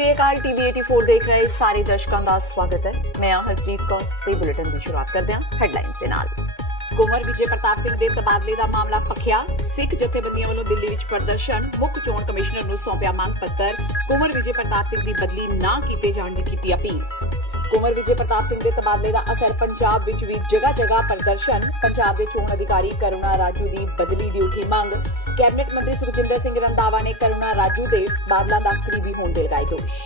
श्री अकाल टीवी 84 देख रहे सारे दर्शकों का स्वागत है। मैं हरप्रीत कौर ते बुलेटिन की शुरुआत करते हैं हेडलाइंस के नाल। कुंवर विजय प्रताप सिंह के तबादले का मामला पखिया, सिख जथेबंदियों वालों दिल्ली विच प्रदर्शन, मुख चोण कमिश्नर नूं सौंपिया मंग पत्र, कुंवर विजय प्रताप सिंह की बदली ना कीते जाण दी कीती अपील। कुंवर विजय प्रताप सिंह के तबादले का असर पंजाब विच भी जगह जगह प्रदर्शन, पंजाब के चोण अधिकारी करुणा राजू की बदली की उठी मंग, कैबिनेट मंत्री सुखजिंदर सिंह रंधावा ने करुणा राजू के बादलों का करीबी होने के लगाए दोष।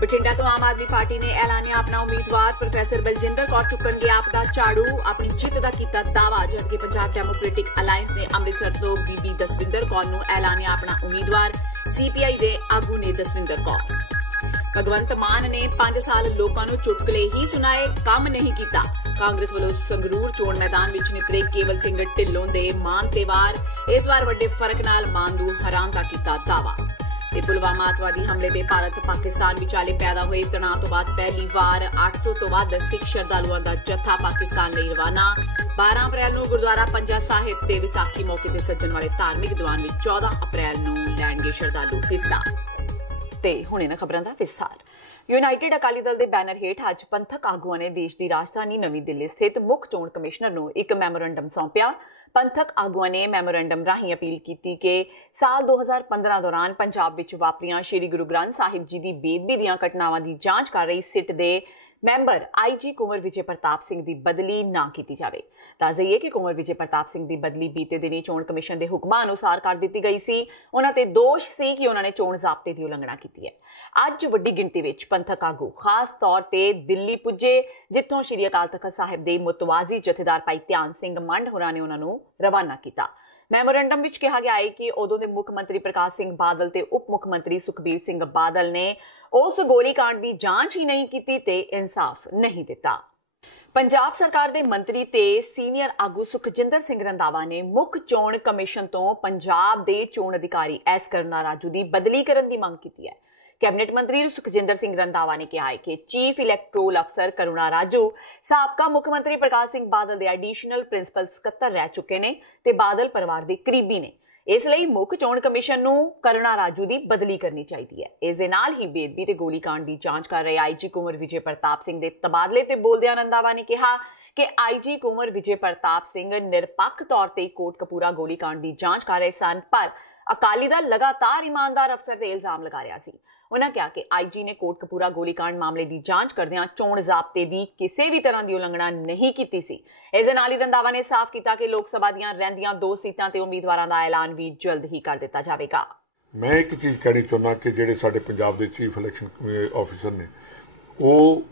बठिंडा तो आम आदमी पार्टी ने ऐलानिया अपना उम्मीदवार प्रोफैसर बलजिंदर कौर चुकणगे आप दा झाड़ू, अपनी जित का कीता दावा, जबकि पंजाब डेमोक्रेटिक अलायंस ने अमृतसर तो बीबी दसविंदर कौर नूं ऐलानिया अपना उम्मीदवार, सीपीआई के आगू ने दसविंदर कौर। भगवंत मान ने 5 साल लोगों को चुटकले ही सुनाए, काम नहीं किया। कांग्रेस वालों संगरूर चोण मैदान विच नितरे केवल सिंह ढिल्लों दे मान ते वार, इस बार वड्डे फर्क नाल मान नूं हरान दा कीता दावा। पुलवामा अतवादी हमले दे भारत पाकिस्तान विचाले पैदा हुए तनाव तो बाद पहली बार 800 तो वध सिख श्रद्धालुओं का जत्था पाकिस्तान लई रवाना। 12 अप्रैल नूं गुरुद्वारा पंजा साहिब ते विसाखी मौके ते सजण वाले धार्मिक दीवान विच 14 अप्रैल नूं लैणगे श्रद्धालु हिस्सा। ते हुण इन्हां खबरां दा विस्तार। यूनाइटेड अकाली दल के बैनर हेठ अज पंथक आगुआं ने देश की राजधानी नवी दिल्ली स्थित मुख चोण कमिश्नर नूं एक मैमोरेंडम सौंपिया। पंथक आगुआं ने मैमोरेंडम राही अपील की कि साल 2015 दौरान पंजाब विच वापरियां श्री गुरु ग्रंथ साहिब जी की बेदबी दीआं घटनावां की जांच कर रही सिट दे मैंबर आईजी कुंवर विजय प्रताप सिंह की बदली ना की जाए। दस दईए कि कुंवर विजय प्रताप सिंह की बदली बीते दिनी चोण कमिशन के हुक्मां अनुसार कर दी गई सी। उन्हां ते दोष सी कि उन्होंने चोण जाब्ते की उलंघना की है। अज वड्डी गिणती विच पंथक आगू खास तौर पर दिल्ली पुजे, जिथों श्री अकाल तख्त साहिब के मुतवाजी जथेदार भाई ध्यान सिंह मंड होरां ने उन्होंने रवाना किया। मैमोरेंडम विच कहा गया है कि उदों के मुख मंत्री प्रकाश सिंह बादल ते उप मुख मंत्री सुखबीर सिंह बादल ने उस गोलीकांड की जांच ही नहीं की ते इंसाफ नहीं दिता। पंजाब सरकार के मंत्री ते सीनियर आगू सुखजिंदर सिंह रंधावा ने मुख चोण कमिशन तो पंजाब के चोण अधिकारी एस करुणा राजू की बदली करने की मांग की है। कैबिनेट मंत्री सुखजिंदर सिंह रंधावा ने कहा है कि चीफ इलैक्टोरल अफसर करुणा राजू साबका मुख्यमंत्री प्रकाश सिंह बादल के एडिशनल प्रिंसिपल सकत्तर रह चुके ने ते बादल परिवार के करीबी ने, इसलिए मुख चोण कमिशन नूं करुणा राजू की बदली करनी चाहिए है। इस दे नाल ही बेदबी ते गोलीकांड की जांच कर रहे आईजी कुंवर विजय प्रताप सिंह के तबादले ते बोलदिआं रंधावा ने कहा कि आईजी कुंवर विजय प्रताप सिंह निरपक्ष तौर पर कोटकपूरा गोलीकांड की जांच कर रहे सन, पर अकाली दल लगातार ईमानदार अफसर ते इल्जाम लगा रहा सी। उन्होंने कहा कि आईजी ने कोटकपूरा गोलीकांड मामले की जांच करदिआं चोण जाब्ते की किसी भी तरह की उलंघना नहीं की सी। इस दे नाल ही रंधावा ने साफ किया कि लोक सभा दीआं रहिंदिआं 2 सीटां ते उम्मीदवारां दा ऐलान भी जल्द ही कर दिता जाएगा। मैं एक चीज़ कहनी चाहना कि जिहड़े साडे पंजाब के चीफ इलैक्शन ऑफिसर ने वो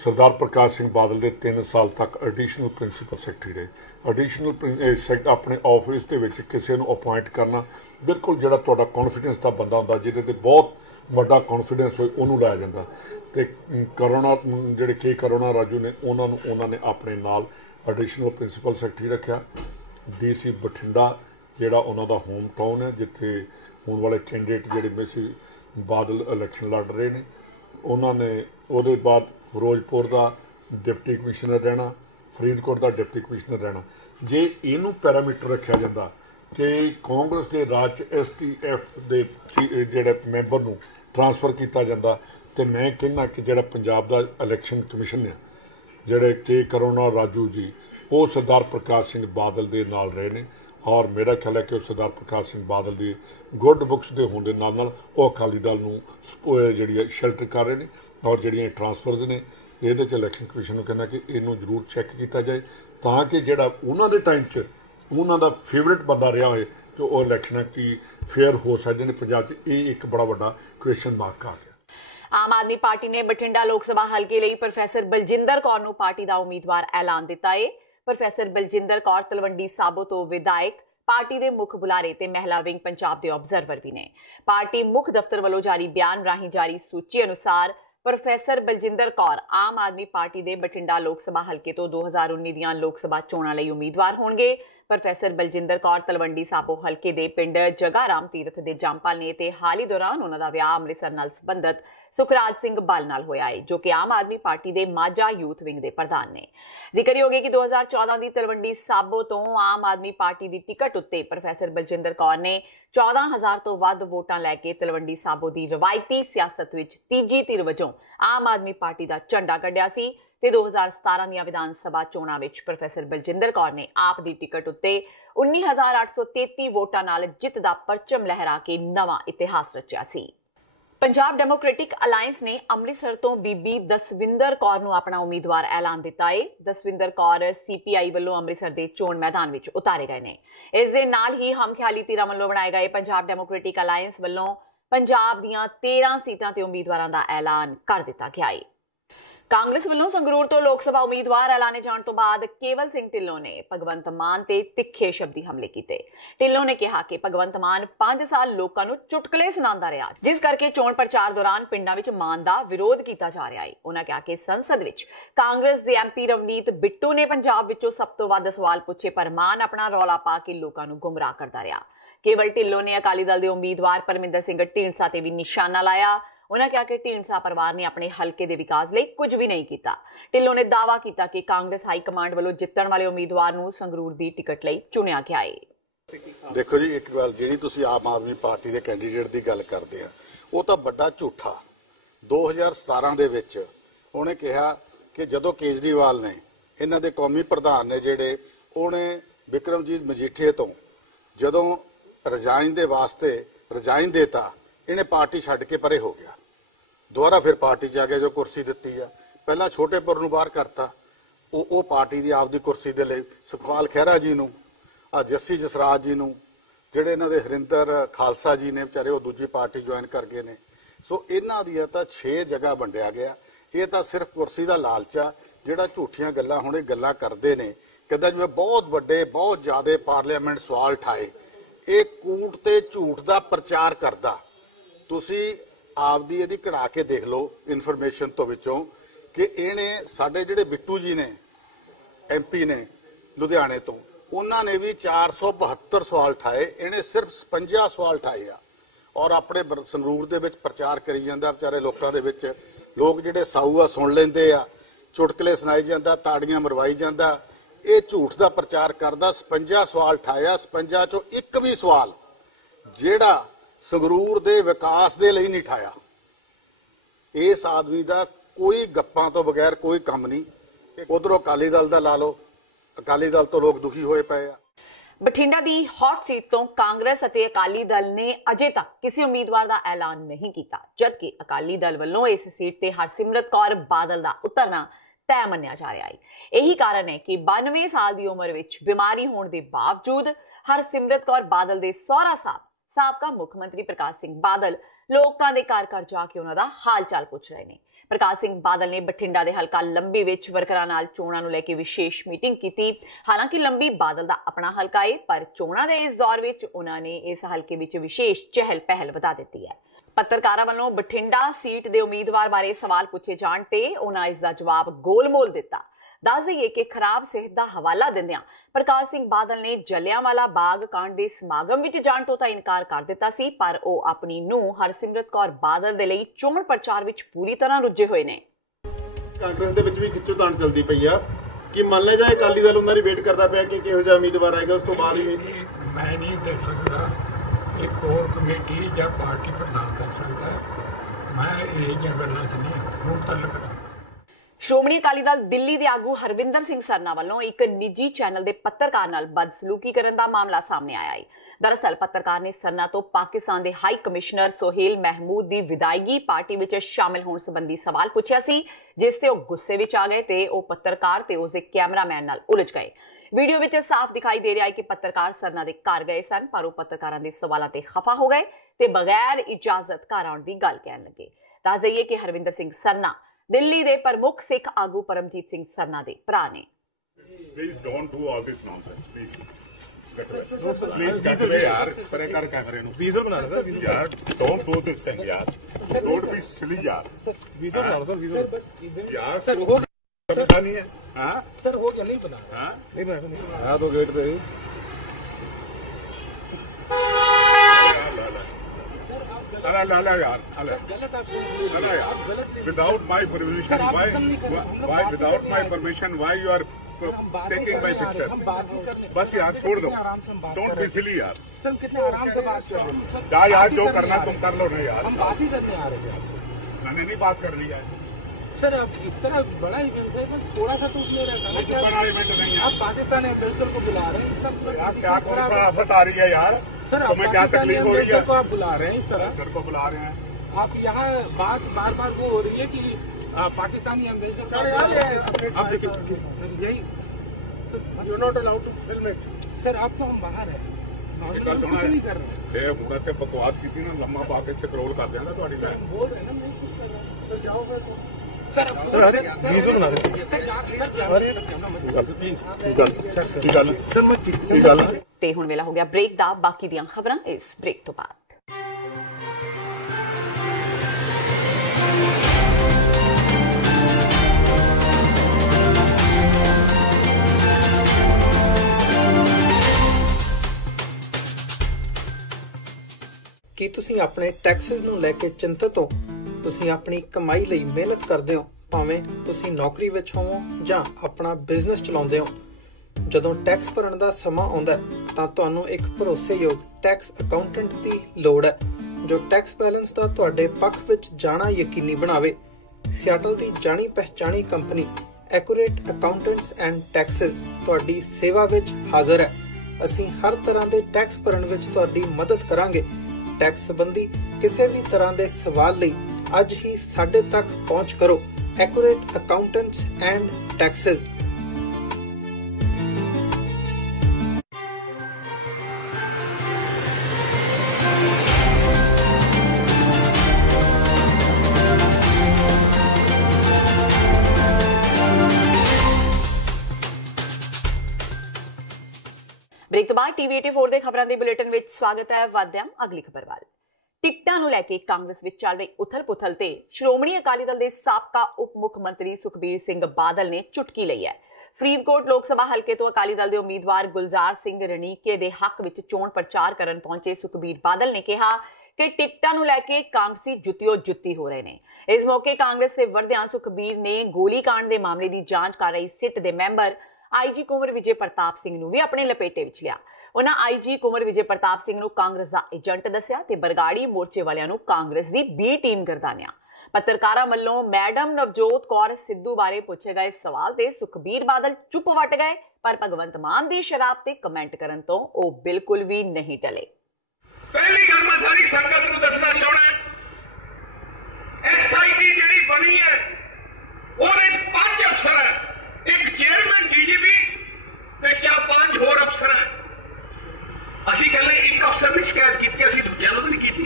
सरदार प्रकाश सिंह बादल के 3 साल तक एडिशनल प्रिंसीपल सैकटरी रहे। एडिशनल अपने ऑफिस के किसी को अपॉइंट करना बिल्कुल जिहड़ा तुहाडा कॉन्फिडेंस का बंदा हुंदा जिहदे ते बहुत वड्डा कॉन्फिडेंस होए उहनूं लाया जांदा। ते करुणा जिहड़े के करुणा राजू ने उन्होंने अपने नाल एडिशनल प्रिंसीपल सैकटरी रखा। डीसी बठिंडा जिहड़ा उन्हां दा होम टाउन है, जिथे होने वाले कैंਡੀਡੇਟ जिहड़े मिसिस बादल इलैक्शन लड़ रहे हैं, उन्होंने उहदे बाद फिरोजपुर का डिप्टी कमिश्नर रहना, फरीदकोट का डिप्टी कमिश्नर रहना। जे इनू पैरामीटर रखा जाता कि कांग्रेस के राज STF के जिहड़े मैंबर नूं ट्रांसफर किया जाता, तो मैं कहना कि जिहड़ा पंजाब का इलैक्शन कमिशन है, जिहड़े के करुणा राजू जी वो सरदार प्रकाश सिंह बादल के नाल रहे ने, और मेरा ख्याल है कि सरदार प्रकाश सिंह बादल की गुड बुक्स के होने नाल वो अकाली दल नूं जिहड़ी शेल्टर कर रहे हैं। और जिहड़ियां ट्रांसफर्स ने ये इलैक्शन कमिशन नूं कहना कि इनू जरूर चैक किया जाए ताकि जिहड़ा उन्हां दे टाइम च उन्हां दा फेवरेट बंदा रहा होए तो वो इलैक्शन की फेयर हो सकते हैं। पंजाब च ये एक बड़ा वड्डा क्वेश्चन मार्क आ गया। आम आदमी पार्टी ने बठिंडा लोक सभा हल्के लई प्रोफैसर बलजिंदर कौर नूं पार्टी का उम्मीदवार ऐलान दिता है। प्रोफैसर बलजिंदर कौर तलवंडी साबो तो विधायक, पार्टी के मुख बुलारे ते महिला विंग पंजाब के ऑबजरवर भी ने। पार्टी मुख दफ्तर वालों जारी बयान राही जारी सूची अनुसार प्रोफैसर बलजिंदर कौर आम आदमी पार्टी के बठिंडा लोक सभा हल्के तो 2019 दीआं लोक सभा चोणां लई उम्मीदवार होणगे। प्रोफैसर बलजिंदर कौर तलवंडी साबो हल्के दे पिंड जगाराम तीरथ दे जंपाल ने ते हाल ही दौरान उन्हां दा विआह अमृतसर नाल संबंधित ਸੁਖਰਾਜ ਸਿੰਘ ਬਲ ਨਾਲ ਹੋਇਆ ਹੈ, ਜੋ ਕਿ ਆਮ ਆਦਮੀ ਪਾਰਟੀ ਦੇ ਮਾਝਾ ਯੂਥ ਵਿੰਗ ਦੇ ਪ੍ਰਧਾਨ ਨੇ। ਜ਼ਿਕਰਯੋਗ ਹੈ ਕਿ 2014 ਦੀ ਤਲਵੰਡੀ ਸਾਬੋ ਤੋਂ ਆਮ ਆਦਮੀ ਪਾਰਟੀ ਦੀ ਟਿਕਟ ਉੱਤੇ ਪ੍ਰੋਫੈਸਰ ਬਲਜਿੰਦਰ ਕੌਰ ਨੇ 14,000 ਤੋਂ ਵੱਧ ਵੋਟਾਂ ਲੈ ਕੇ ਤਲਵੰਡੀ ਸਾਬੋ ਦੀ ਰਵਾਇਤੀ ਸਿਆਸਤ ਵਿੱਚ ਤੀਜੀ ਧਿਰ ਵਜੋਂ ਆਮ ਆਦਮੀ ਪਾਰਟੀ ਦਾ ਝੰਡਾ ਕੱਢਿਆ ਸੀ ਤੇ 2017 ਦੀਆਂ ਵਿਧਾਨ ਸਭਾ ਚੋਣਾਂ ਵਿੱਚ ਪ੍ਰੋਫੈਸਰ ਬਲਜਿੰਦਰ ਕੌਰ ਨੇ ਆਪ ਦੀ ਟਿਕਟ ਉੱਤੇ 19,833 ਵੋਟਾਂ ਨਾਲ ਜਿੱਤ ਦਾ ਪਰਚਮ ਲਹਿਰਾ ਕੇ ਨਵਾਂ ਇਤਿਹਾਸ ਰਚਿਆ ਸੀ। ਪੰਜਾਬ ਡੈਮੋਕ੍ਰੈਟਿਕ ਅਲਾਇੰਸ ਨੇ ਅੰਮ੍ਰਿਤਸਰ ਤੋਂ ਬੀਬੀ ਦਸਵਿੰਦਰ ਕੌਰ ਨੂੰ ਆਪਣਾ ਉਮੀਦਵਾਰ ਐਲਾਨ ਦਿੱਤਾ ਹੈ। ਦਸਵਿੰਦਰ ਕੌਰ CPI ਵੱਲੋਂ ਅੰਮ੍ਰਿਤਸਰ ਦੇ ਚੋਣ ਮੈਦਾਨ ਵਿੱਚ ਉਤਾਰੇ ਗਏ ਨੇ। ਇਸ ਦੇ ਨਾਲ ਹੀ ਹਮਖਿਆਲੀ ਧਿਰਾਂ ਵੱਲੋਂ ਬਣਾਏ ਗਏ ਪੰਜਾਬ ਡੈਮੋਕ੍ਰੈਟਿਕ ਅਲਾਇੰਸ ਵੱਲੋਂ ਪੰਜਾਬ ਦੀਆਂ 13 ਸੀਟਾਂ ਤੇ ਉਮੀਦਵਾਰਾਂ ਦਾ ਐਲਾਨ ਕਰ ਦਿੱਤਾ ਗਿਆ ਹੈ। ਕਾਂਗਰਸ ਵੱਲੋਂ ਸੰਗਰੂਰ ਤੋਂ ਲੋਕ ਸਭਾ ਉਮੀਦਵਾਰ ਐਲਾਨੇ ਜਾਣ ਤੋਂ ਬਾਅਦ ਕੇਵਲ ਸਿੰਘ ਢਿੱਲੋਂ ਨੇ ਭਗਵੰਤ ਮਾਨ ਤੇ ਤਿੱਖੇ ਸ਼ਬਦੀ ਹਮਲੇ ਕੀਤੇ। ਢਿੱਲੋਂ ਨੇ ਕਿਹਾ ਕਿ ਭਗਵੰਤ ਮਾਨ 5 ਸਾਲ ਲੋਕਾਂ ਨੂੰ ਚੁਟਕਲੇ ਸੁਣਾਉਂਦਾ ਰਿਹਾ, ਜਿਸ ਕਰਕੇ ਚੋਣ ਪ੍ਰਚਾਰ ਦੌਰਾਨ ਪਿੰਡਾਂ ਵਿੱਚ ਮਾਨ ਦਾ ਵਿਰੋਧ ਕੀਤਾ ਜਾ ਰਿਹਾ ਹੈ। ਉਹਨਾਂ ਕਿਹਾ ਕਿ ਸੰਸਦ ਵਿੱਚ ਕਾਂਗਰਸ ਦੇ MP ਰਵਨੀਤ ਬਿੱਟੂ ਨੇ ਪੰਜਾਬ ਵਿੱਚੋਂ ਸਭ ਤੋਂ ਵੱਧ ਸਵਾਲ ਪੁੱਛੇ, ਪਰ ਮਾਨ ਆਪਣਾ ਰੌਲਾ ਪਾ ਕੇ ਲੋਕਾਂ ਨੂੰ ਗੁੰਮਰਾਹ ਕਰਦਾ ਰਿਹਾ। ਕੇਵਲ ਢਿੱਲੋਂ ਨੇ ਅਕਾਲੀ ਦਲ ਦੇ ਉਮੀਦਵਾਰ ਪਰਮਿੰਦਰ ਸਿੰਘ ਢੀਂਡਸਾ ਤੇ ਵੀ ਨਿਸ਼ਾਨਾ ਲਾਇਆ। ਉਹਨਾਂ ਕਿਹਾ ਕਿ ਢੀਂਡਸਾ ਪਰਿਵਾਰ ਨੇ ਆਪਣੇ ਹਲਕੇ ਦੇ ਵਿਕਾਸ ਲਈ ਕੁਝ ਵੀ ਨਹੀਂ ਕੀਤਾ। ਢਿੱਲੋਂ ਨੇ ਦਾਅਵਾ ਕੀਤਾ ਕਿ ਕਾਂਗਰਸ ਹਾਈ ਕਮਾਂਡ ਵੱਲੋਂ ਜਿੱਤਣ ਵਾਲੇ ਉਮੀਦਵਾਰ ਨੂੰ ਸੰਗਰੂਰ ਦੀ ਟਿਕਟ ਲਈ ਚੁਣਿਆ ਗਿਆ ਹੈ। ਦੇਖੋ ਜੀ, ਇੱਕ ਗੱਲ ਜਿਹੜੀ ਤੁਸੀਂ ਆਮ ਆਦਮੀ ਪਾਰਟੀ ਦੇ ਕੈਂਡੀਡੇਟ ਦੀ ਗੱਲ ਕਰਦੇ ਆ, ਉਹ ਤਾਂ ਵੱਡਾ ਝੂਠਾ। 2017 ਦੇ ਵਿੱਚ ਉਹਨੇ ਕਿਹਾ ਕਿ ਜਦੋਂ ਕੇਜਰੀਵਾਲ ਨੇ ਇਹਨਾਂ ਦੇ ਕੌਮੀ ਪ੍ਰਧਾਨ ਨੇ ਜਿਹੜੇ, ਉਹਨੇ ਵਿਕਰਮਜੀਤ ਮਜੀਠੀਏ ਤੋਂ ਜਦੋਂ ਰਿਜ਼ਾਈਨ ਦੇ ਵਾਸਤੇ ਰਿਜ਼ਾਈਨ ਦੇਤਾ, ਇਹਨੇ ਪਾਰਟੀ ਛੱਡ ਕੇ ਪਰੇ ਹੋ ਗਿਆ। ਦੁਬਾਰਾ ਫਿਰ ਪਾਰਟੀ 'ਚ ਆ ਗਿਆ, ਜੋ ਕੁਰਸੀ ਦਿੱਤੀ ਆ। ਪਹਿਲਾਂ ਛੋਟੇਪੁਰ ਨੂੰ ਬਾਹਰ ਕਰਤਾ, ਉਹ ਪਾਰਟੀ ਦੀ ਆਪਦੀ ਕੁਰਸੀ ਦੇ ਲਈ ਸੁਖਪਾਲ ਖਹਿਰਾ ਜੀ ਨੂੰ, ਆ ਜੱਸੀ ਜਸਰਾਜ ਜੀ ਨੂੰ, ਜਿਹੜੇ ਇਹਨਾਂ ਦੇ ਹਰਿੰਦਰ ਖਾਲਸਾ ਜੀ ਨੇ ਵਿਚਾਰੇ, ਉਹ ਦੂਜੀ ਪਾਰਟੀ ਜੁਆਇਨ ਕਰ ਗਏ ਨੇ। ਸੋ ਇਹਨਾਂ ਦੀਆਂ ਤਾਂ 6 ਜਗ੍ਹਾ ਵੰਡਿਆ ਗਿਆ। ਇਹ ਤਾਂ ਸਿਰਫ ਕੁਰਸੀ ਦਾ ਲਾਲਚ ਆ। ਜਿਹੜਾ ਝੂਠੀਆਂ ਗੱਲਾਂ ਹੁਣ ਇਹ ਗੱਲਾਂ ਕਰਦੇ ਨੇ, ਕਹਿੰਦਾ ਜਿਵੇਂ ਬਹੁਤ ਵੱਡੇ ਬਹੁਤ ਜ਼ਿਆਦਾ ਪਾਰਲੀਮੈਂਟ ਸਵਾਲ ਠਾਏ, ਇਹ ਕੂਟ ਤੇ ਝੂਠ ਦਾ ਪ੍ਰਚਾਰ ਕਰਦਾ। ਤੁਸੀਂ ਆਪਦੀ ਇਹਦੀ ਕਢਾ ਕੇ ਦੇਖ ਲਓ ਇਨਫੋਰਮੇਸ਼ਨ ਤੋਂ ਵਿੱਚੋਂ ਕਿ ਇਹਨੇ ਸਾਡੇ ਜਿਹੜੇ ਬਿੱਟੂ ਜੀ ਨੇ MP ਨੇ ਲੁਧਿਆਣੇ ਤੋਂ, ਉਹਨਾਂ ਨੇ ਵੀ 472 ਸਵਾਲ ਠਾਏ, ਇਹਨੇ ਸਿਰਫ 56 ਸਵਾਲ ਠਾਏ ਆ। ਔਰ ਆਪਣੇ ਸੰਗਰੂਰ ਦੇ ਵਿੱਚ ਪ੍ਰਚਾਰ ਕਰੀ ਜਾਂਦਾ। ਵਿਚਾਰੇ ਲੋਕਾਂ ਦੇ ਵਿੱਚ ਲੋਕ ਜਿਹੜੇ ਸਾਊ ਆ ਸੁਣ ਲੈਂਦੇ ਆ, ਚੁਟਕਲੇ ਸੁਣਾਈ ਜਾਂਦਾ, ਤਾੜੀਆਂ ਮਰਵਾਈ ਜਾਂਦਾ। ਇਹ ਝੂਠ ਦਾ ਪ੍ਰਚਾਰ ਕਰਦਾ। 56 ਸਵਾਲ ਠਾਇਆ, 56 ਚੋਂ ਇੱਕ ਵੀ ਸਵਾਲ ਜਿਹੜਾ ਸੰਗਰੂਰ ਦੇ ਵਿਕਾਸ ਦੇ ਲਈ ਨਹੀਂ ਠਾਇਆ। ਇਸ ਆਦਮੀ ਦਾ ਕੋਈ ਗੱਪਾਂ ਤੋਂ ਬਗੈਰ ਕੋਈ ਕੰਮ ਨਹੀਂ। ਉਧਰੋਂ ਅਕਾਲੀ ਦਲ ਦਾ ਲਾ ਲਓ, ਅਕਾਲੀ ਦਲ ਤੋਂ ਲੋਕ ਦੁਖੀ ਹੋਏ ਪਏ ਆ। ਬਠਿੰਡਾ ਦੀ ਹੌਟ ਸੀਟ ਤੋਂ ਕਾਂਗਰਸ ਅਤੇ ਅਕਾਲੀ ਦਲ ਨੇ ਅਜੇ ਤੱਕ ਕਿਸੇ ਉਮੀਦਵਾਰ ਦਾ ਐਲਾਨ ਨਹੀਂ ਕੀਤਾ, ਜਦਕਿ ਅਕਾਲੀ ਦਲ ਵੱਲੋਂ ਇਸ ਸੀਟ ਤੇ ਹਰਸਿਮਰਤ ਕੌਰ ਬਾਦਲ ਦਾ ਉਤਰਨਾ ਤੈਅ ਮੰਨਿਆ ਜਾ ਰਿਹਾ ਹੈ। ਇਹੀ ਕਾਰਨ ਹੈ ਕਿ 92 ਸਾਲ ਦੀ ਉਮਰ ਵਿੱਚ ਬਿਮਾਰੀ ਹੋਣ ਦੇ ਬਾਵਜੂਦ ਹਰਸਿਮਰਤ ਕੌਰ ਬਾਦਲ ਦੇ ਸਹੁਰਾ ਸਾਹਿਬ ਸਾਬਕਾ ਮੁੱਖ ਮੰਤਰੀ ਪ੍ਰਕਾਸ਼ ਸਿੰਘ ਬਾਦਲ ਲੋਕਾਂ ਦੇ ਘਰ ਘਰ ਜਾ ਕੇ ਉਹਨਾਂ ਦਾ ਹਾਲ ਚਾਲ ਪੁੱਛ ਰਹੇ ਨੇ। ਪ੍ਰਕਾਸ਼ ਸਿੰਘ ਬਾਦਲ ਨੇ ਬਠਿੰਡਾ ਦੇ ਹਲਕਾ ਲੰਬੀ ਵਿੱਚ ਵਰਕਰਾਂ ਨਾਲ ਚੋਣਾਂ ਨੂੰ ਲੈ ਕੇ ਵਿਸ਼ੇਸ਼ ਮੀਟਿੰਗ ਕੀਤੀ। ਹਾਲਾਂਕਿ ਲੰਬੀ ਬਾਦਲ ਦਾ ਆਪਣਾ ਹਲਕਾ ਹੈ, ਪਰ ਚੋਣਾਂ ਦੇ ਇਸ ਦੌਰ ਵਿੱਚ ਉਹਨਾਂ ਨੇ ਇਸ ਹਲਕੇ ਵਿੱਚ ਵਿਸ਼ੇਸ਼ ਚਹਿਲ ਪਹਿਲ ਵਧਾ ਦਿੱਤੀ ਹੈ। ਪੱਤਰਕਾਰਾਂ ਵੱਲੋਂ ਬਠਿੰਡਾ ਸੀਟ ਦੇ ਉਮੀਦਵਾਰ ਬਾਰੇ ਸਵਾਲ ਪੁੱਛੇ ਜਾਣ ਤੇ ਉਹਨਾਂ ਇਸ ਦਾ ਜਵਾਬ ਗੋਲ-ਮੋਲ ਦਿੱਤਾ। ਦੱਸ ਦਈਏ ਕਿ ਖਰਾਬ ਸਿਹਤ ਦਾ ਹਵਾਲਾ ਦਿੰਦਿਆਂ ਪ੍ਰਕਾਸ਼ ਸਿੰਘ ਬਾਦਲ ਨੇ ਜਲਿਆਂਵਾਲਾ ਬਾਗ ਕਾਂਡ ਦੇ ਸਮਾਗਮ ਵਿੱਚ ਜਾਣ ਤੋਂ ਤਾਂ ਇਨਕਾਰ ਕਰ ਦਿੱਤਾ ਸੀ, ਪਰ ਉਹ ਆਪਣੀ ਨੂੰਹ ਹਰਸਿਮਰਤ ਕੌਰ ਬਾਦਲ ਦੇ ਲਈ ਚੋਣ ਪ੍ਰਚਾਰ ਵਿੱਚ ਪੂਰੀ ਤਰ੍ਹਾਂ ਰੁੱਝੇ ਹੋਏ ਨੇ। ਕਾਂਗਰਸ ਦੇ ਵਿੱਚ ਵੀ ਖਿੱਚੋਤਾਣ ਚੱਲਦੀ ਪਈ ਆ ਕਿ ਮੰਨ ਲਿਆ ਜਾਏ ਅਕਾਲੀ ਦਲ ਉਹਨਾਂ ਦੀ ਵੇਟ ਕਰਦਾ ਪਿਆ ਕਿ ਕਿਹੋ ਜਿਹਾ ਉਮੀਦਵਾਰ ਆਏਗਾ, ਉਸ ਤੋਂ ਬਾਅਦ ਹੀ ਮੈਂ ਨਹੀਂ ਦੇ ਸਕਦਾ। ਇੱਕ ਹੋਰ ਕਮੇਟੀ ਜਾਂ ਪਾਰਟੀ ਪ੍ਰਧਾਨ ਦੱਸ ਸਕਦਾ। ਮੈਂ ਇਹ ਜਿਹੀਆਂ ਗੱਲਾਂ 'ਚ ਨਹੀਂ ਹੁਣ ਤੱਕ ਦਾ। ਸ਼੍ਰੋਮਣੀ ਅਕਾਲੀ ਦਲ ਦਿੱਲੀ ਦੇ ਆਗੂ ਹਰਵਿੰਦਰ ਸਿੰਘ ਸਰਨਾ ਵੱਲੋਂ ਇੱਕ ਨਿੱਜੀ ਚੈਨਲ ਦੇ ਪੱਤਰਕਾਰ ਨਾਲ ਬਦਸਲੂਕੀ ਕਰਨ ਦਾ ਮਾਮਲਾ ਸਾਹਮਣੇ ਆਇਆ ਹੈ। ਦਰਅਸਲ ਪੱਤਰਕਾਰ ਨੇ ਸਰਨਾ ਤੋਂ ਪਾਕਿਸਤਾਨ ਦੇ ਹਾਈ ਕਮਿਸ਼ਨਰ ਸੋਹੇਲ ਮਹਿਮੂਦ ਦੀ ਵਿਦਾਇਗੀ ਪਾਰਟੀ ਵਿੱਚ ਸ਼ਾਮਿਲ ਹੋਣ ਸੰਬੰਧੀ ਸਵਾਲ ਪੁੱਛਿਆ ਸੀ, ਜਿਸ ਤੇ ਉਹ ਗੁੱਸੇ ਵਿੱਚ ਆ ਗਏ ਤੇ ਉਹ ਪੱਤਰਕਾਰ ਤੇ ਉਸਦੇ ਕੈਮਰਾਮੈਨ ਨਾਲ ਉਲਝ ਗਏ। ਵੀਡੀਓ ਵਿੱਚ ਸਾਫ਼ ਦਿਖਾਈ ਦੇ ਰਿਹਾ ਹੈ ਕਿ ਪੱਤਰਕਾਰ ਸਰਨਾ ਦੇ ਘਰ ਗਏ ਸਨ, ਪਰ ਉਹ ਪੱਤਰਕਾਰਾਂ ਦੇ ਸਵਾਲਾਂ ਤੇ ਖਫਾ ਹੋ ਗਏ ਤੇ ਬਗੈਰ ਇਜਾਜ਼ਤ ਘਰ ਆਉਣ ਦੀ ਗੱਲ ਕਹਿਣ ਲੱਗੇ। ਦੱਸ ਦਈਏ ਕਿ ਹਰਵਿੰਦਰ ਸਿੰਘ ਸਰਨਾ ਦਿੱਲੀ ਦੇ ਪ੍ਰਮੁੱਖ ਸਿੱਖ ਆਗੂ ਪਰਮਜੀਤ ਸਿੰਘ ਸਰਨਾ ਦੇ ਭਰਾ ਨੇ। Please don't do all this nonsense, please. Please get away, यार. परे कर क्या करें? Visa बना लेना, visa. यार, don't do this thing, यार. Don't be silly, यार. Visa बना लो, sir, visa. यार, sir, हो गया नहीं है, हाँ? Sir, हो गया नहीं बना, हाँ? नहीं बना, नहीं। हाँ, तो गेट पे ही। अला यार, without my permission, why without my permission, why you are taking my picture? बस यार छोड़ दो, don't be silly यार। सर कितने आराम से बात कर रहे हैं क्या यार, जो करना तुम कर लो ना यार, हम बात ही करने आ रहे हैं। मैंने नहीं बात कर लिया है सर। अब इतना बड़ा इवेंट है, थोड़ा सा तो उसमें रहता है। बड़ा इवेंट नहीं है, आप पाकिस्तान एम्बेसडर को बुला रहे हैं, इसका क्या कौन सा आफत आ रही है यार? सर तुम्हें क्या तकलीफ हो रही है? को आप बुला रहे हैं इस तरह, सर को बुला रहे हैं आप यहाँ बात बार बार वो हो रही है कि पाकिस्तानी एम्बेसडर आप देखिए यही you not allowed to film it. Sir अब तो हम बाहर हैं, कुछ नहीं कर रहे। हुण ते बकवास की ना, लम्मा पा के स्क्रोल कर देंगे ਤੁਹਾਡੀ मैं बोल रहे हैं ना, नहीं कुछ कर रहा हूं। सर जाओ फिर ਤੇ ਹੁਣ ਵੇਲਾ ਹੋ ਗਿਆ ਬ੍ਰੇਕ ਦਾ। ਬਾਕੀ ਦੀਆਂ ਖਬਰਾਂ ਇਸ ਬ੍ਰੇਕ ਤੋਂ ਬਾਅਦ। ਕੀ ਤੁਸੀਂ ਆਪਣੇ ਟੈਕਸਿਸ ਨੂੰ ਲੈ ਕੇ ਚਿੰਤਤ ਹੋ? ਤੁਸੀਂ ਆਪਣੀ ਕਮਾਈ ਲਈ ਮਿਹਨਤ ਕਰਦੇ ਹੋ, ਭਾਵੇਂ ਤੁਸੀਂ ਨੌਕਰੀ ਵਿੱਚ ਹੋਵੋ ਜਾਂ ਆਪਣਾ ਬਿਜ਼ਨਸ ਚਲਾਉਂਦੇ ਹੋ। ਜਦੋਂ ਟੈਕਸ ਭਰਨ ਦਾ ਸਮਾਂ ਆਉਂਦਾ ਤਾਂ ਤੁਹਾਨੂੰ ਇੱਕ ਭਰੋਸੇਯੋਗ ਟੈਕਸ ਅਕਾਊਂਟੈਂਟ ਦੀ ਲੋੜ ਹੈ, ਜੋ ਟੈਕਸ ਬੈਲੈਂਸ ਦਾ ਤੁਹਾਡੇ ਪੱਖ ਵਿੱਚ ਜਾਣਾ ਯਕੀਨੀ ਬਣਾਵੇ। ਸਿਆਟਲ ਦੀ ਜਾਣੀ ਪਹਿਚਾਣੀ company accurate accountants and taxes ਤੁਹਾਡੀ ਸੇਵਾ ਵਿੱਚ ਹਾਜ਼ਰ ਹੈ। ਅਸੀਂ ਹਰ ਤਰ੍ਹਾਂ ਦੇ ਟੈਕਸ ਭਰਨ ਵਿੱਚ ਤੁਹਾਡੀ ਮਦਦ ਕਰਾਂਗੇ। ਟੈਕਸ ਸੰਬੰਧੀ ਕਿਸੇ ਵੀ ਤਰ੍ਹਾਂ ਦੇ ਸਵਾਲ ਲਈ ਅੱਜ ਹੀ ਸਾਡੇ ਤੱਕ ਪਹੁੰਚ ਕਰੋ। Accurate accountants and taxes. Break ਤੋਂ ਬਾਅਦ ਟੀਵੀ 84 ਦੇ ਖਬਰਾਂ ਦੇ ਬੁਲੇਟਿਨ ਵਿੱਚ ਸਵਾਗਤ ਹੈ। ਵਧਦੇ ਹਾਂ ਅਗਲੀ ਖਬਰ ਵੱਲ। ਟਿਕਟਾਂ ਨੂੰ ਲੈ ਕੇ ਕਾਂਗਰਸ ਵਿੱਚ ਚੱਲ ਰਹੀ ਉਥਲ-ਪੁਥਲ ਤੇ ਸ਼੍ਰੋਮਣੀ ਅਕਾਲੀ ਦਲ ਦੇ ਸਾਬਕਾ ਉਪ ਮੁੱਖ ਮੰਤਰੀ ਸੁਖਬੀਰ ਸਿੰਘ ਬਾਦਲ ਨੇ ਚੁਟਕੀ ਲਈ ਹੈ। ਫਰੀਦਕੋਟ ਲੋਕ ਸਭਾ ਹਲਕੇ ਤੋਂ ਅਕਾਲੀ ਦਲ ਦੇ ਉਮੀਦਵਾਰ ਗੁਲਜ਼ਾਰ ਸਿੰਘ ਰਣੀਕੇ ਦੇ ਹੱਕ ਵਿੱਚ ਚੋਣ ਪ੍ਰਚਾਰ ਕਰਨ ਪਹੁੰਚੇ ਸੁਖਬੀਰ ਬਾਦਲ ਨੇ ਕਿਹਾ ਕਿ ਟਿਕਟਾਂ ਨੂੰ ਲੈ ਕੇ ਕਾਂਗਰਸੀ ਜੁੱਤੀਓ ਜੁੱਤੀ ਹੋ ਰਹੇ ਨੇ। ਇਸ ਮੌਕੇ ਕਾਂਗਰਸ ਦੇ ਵਰਦਿਆਂ ਸੁਖਬੀਰ ਨੇ ਗੋਲੀकांड ਦੇ ਮਾਮਲੇ ਦੀ ਜਾਂਚ ਕਰ ਰਹੀ ਸਿੱਟ ਦੇ ਮੈਂਬਰ ਆਈਜੀ ਕੁੰਵਰ ਵਿਜੇ ਪ੍ਰਤਾਪ ਸਿੰਘ ਨੂੰ ਵੀ ਆਪਣੇ ਲਪੇਟੇ ਵਿੱਚ ਲਿਆ। ਉਹਨਾਂ ਆਈਜੀ ਕੁੰਵਰ ਵਿਜੇ ਪ੍ਰਤਾਪ ਸਿੰਘ ਨੂੰ ਕਾਂਗਰਸ ਦਾ ਏਜੰਟ ਦੱਸਿਆ ਤੇ ਬਰਗਾੜੀ ਮੋਰਚੇ ਵਾਲਿਆਂ ਨੂੰ ਕਾਂਗਰਸ ਦੀ ਬੀ ਟੀਮ ਗਰਦਾਨਿਆ। ਪੱਤਰਕਾਰਾਂ ਵੱਲੋਂ ਮੈਡਮ ਨਵਜੋਤ ਕੌਰ ਸਿੱਧੂ ਬਾਰੇ ਪੁੱਛੇ ਗਏ ਸਵਾਲ ਤੇ ਸੁਖਬੀਰ ਬਾਦਲ ਚੁੱਪ ਵੱਟ ਗਏ, ਪਰ ਭਗਵੰਤ ਮਾਨ ਦੀ ਸ਼ਰਾਬ ਤੇ ਕਮੈਂਟ ਕਰਨ ਤੋਂ ਉਹ ਬਿਲਕੁਲ ਵੀ ਨਹੀਂ ਟਲੇ। ਪਹਿਲੀ ਗੱਲ ਮੈਂ ਸਾਰੀ ਸੰਗਤ ਨੂੰ ਦੱਸਣਾ ਚਾਹੁੰਦਾ, ਐਸਆਈਟੀ ਜਿਹੜੀ ਬਣੀ ਹੈ ਉਹਦੇ 5 ਅਫਸਰ ਹੈ, ਇੱਕ ਚੇਅਰਮੈਨ ਡੀਜੀਪੀ ਤੇ 5 ਹੋਰ ਅਫਸਰ ਹੈ। ਅਸੀਂ ਕੱਲੇ ਇੱਕ ਅਫਸਰ ਦੀ ਸ਼ਿਕਾਇਤ ਕੀਤੀ, ਅਸੀਂ ਦੂਜਿਆਂ ਨੂੰ ਵੀ ਨਹੀਂ ਕੀਤੀ।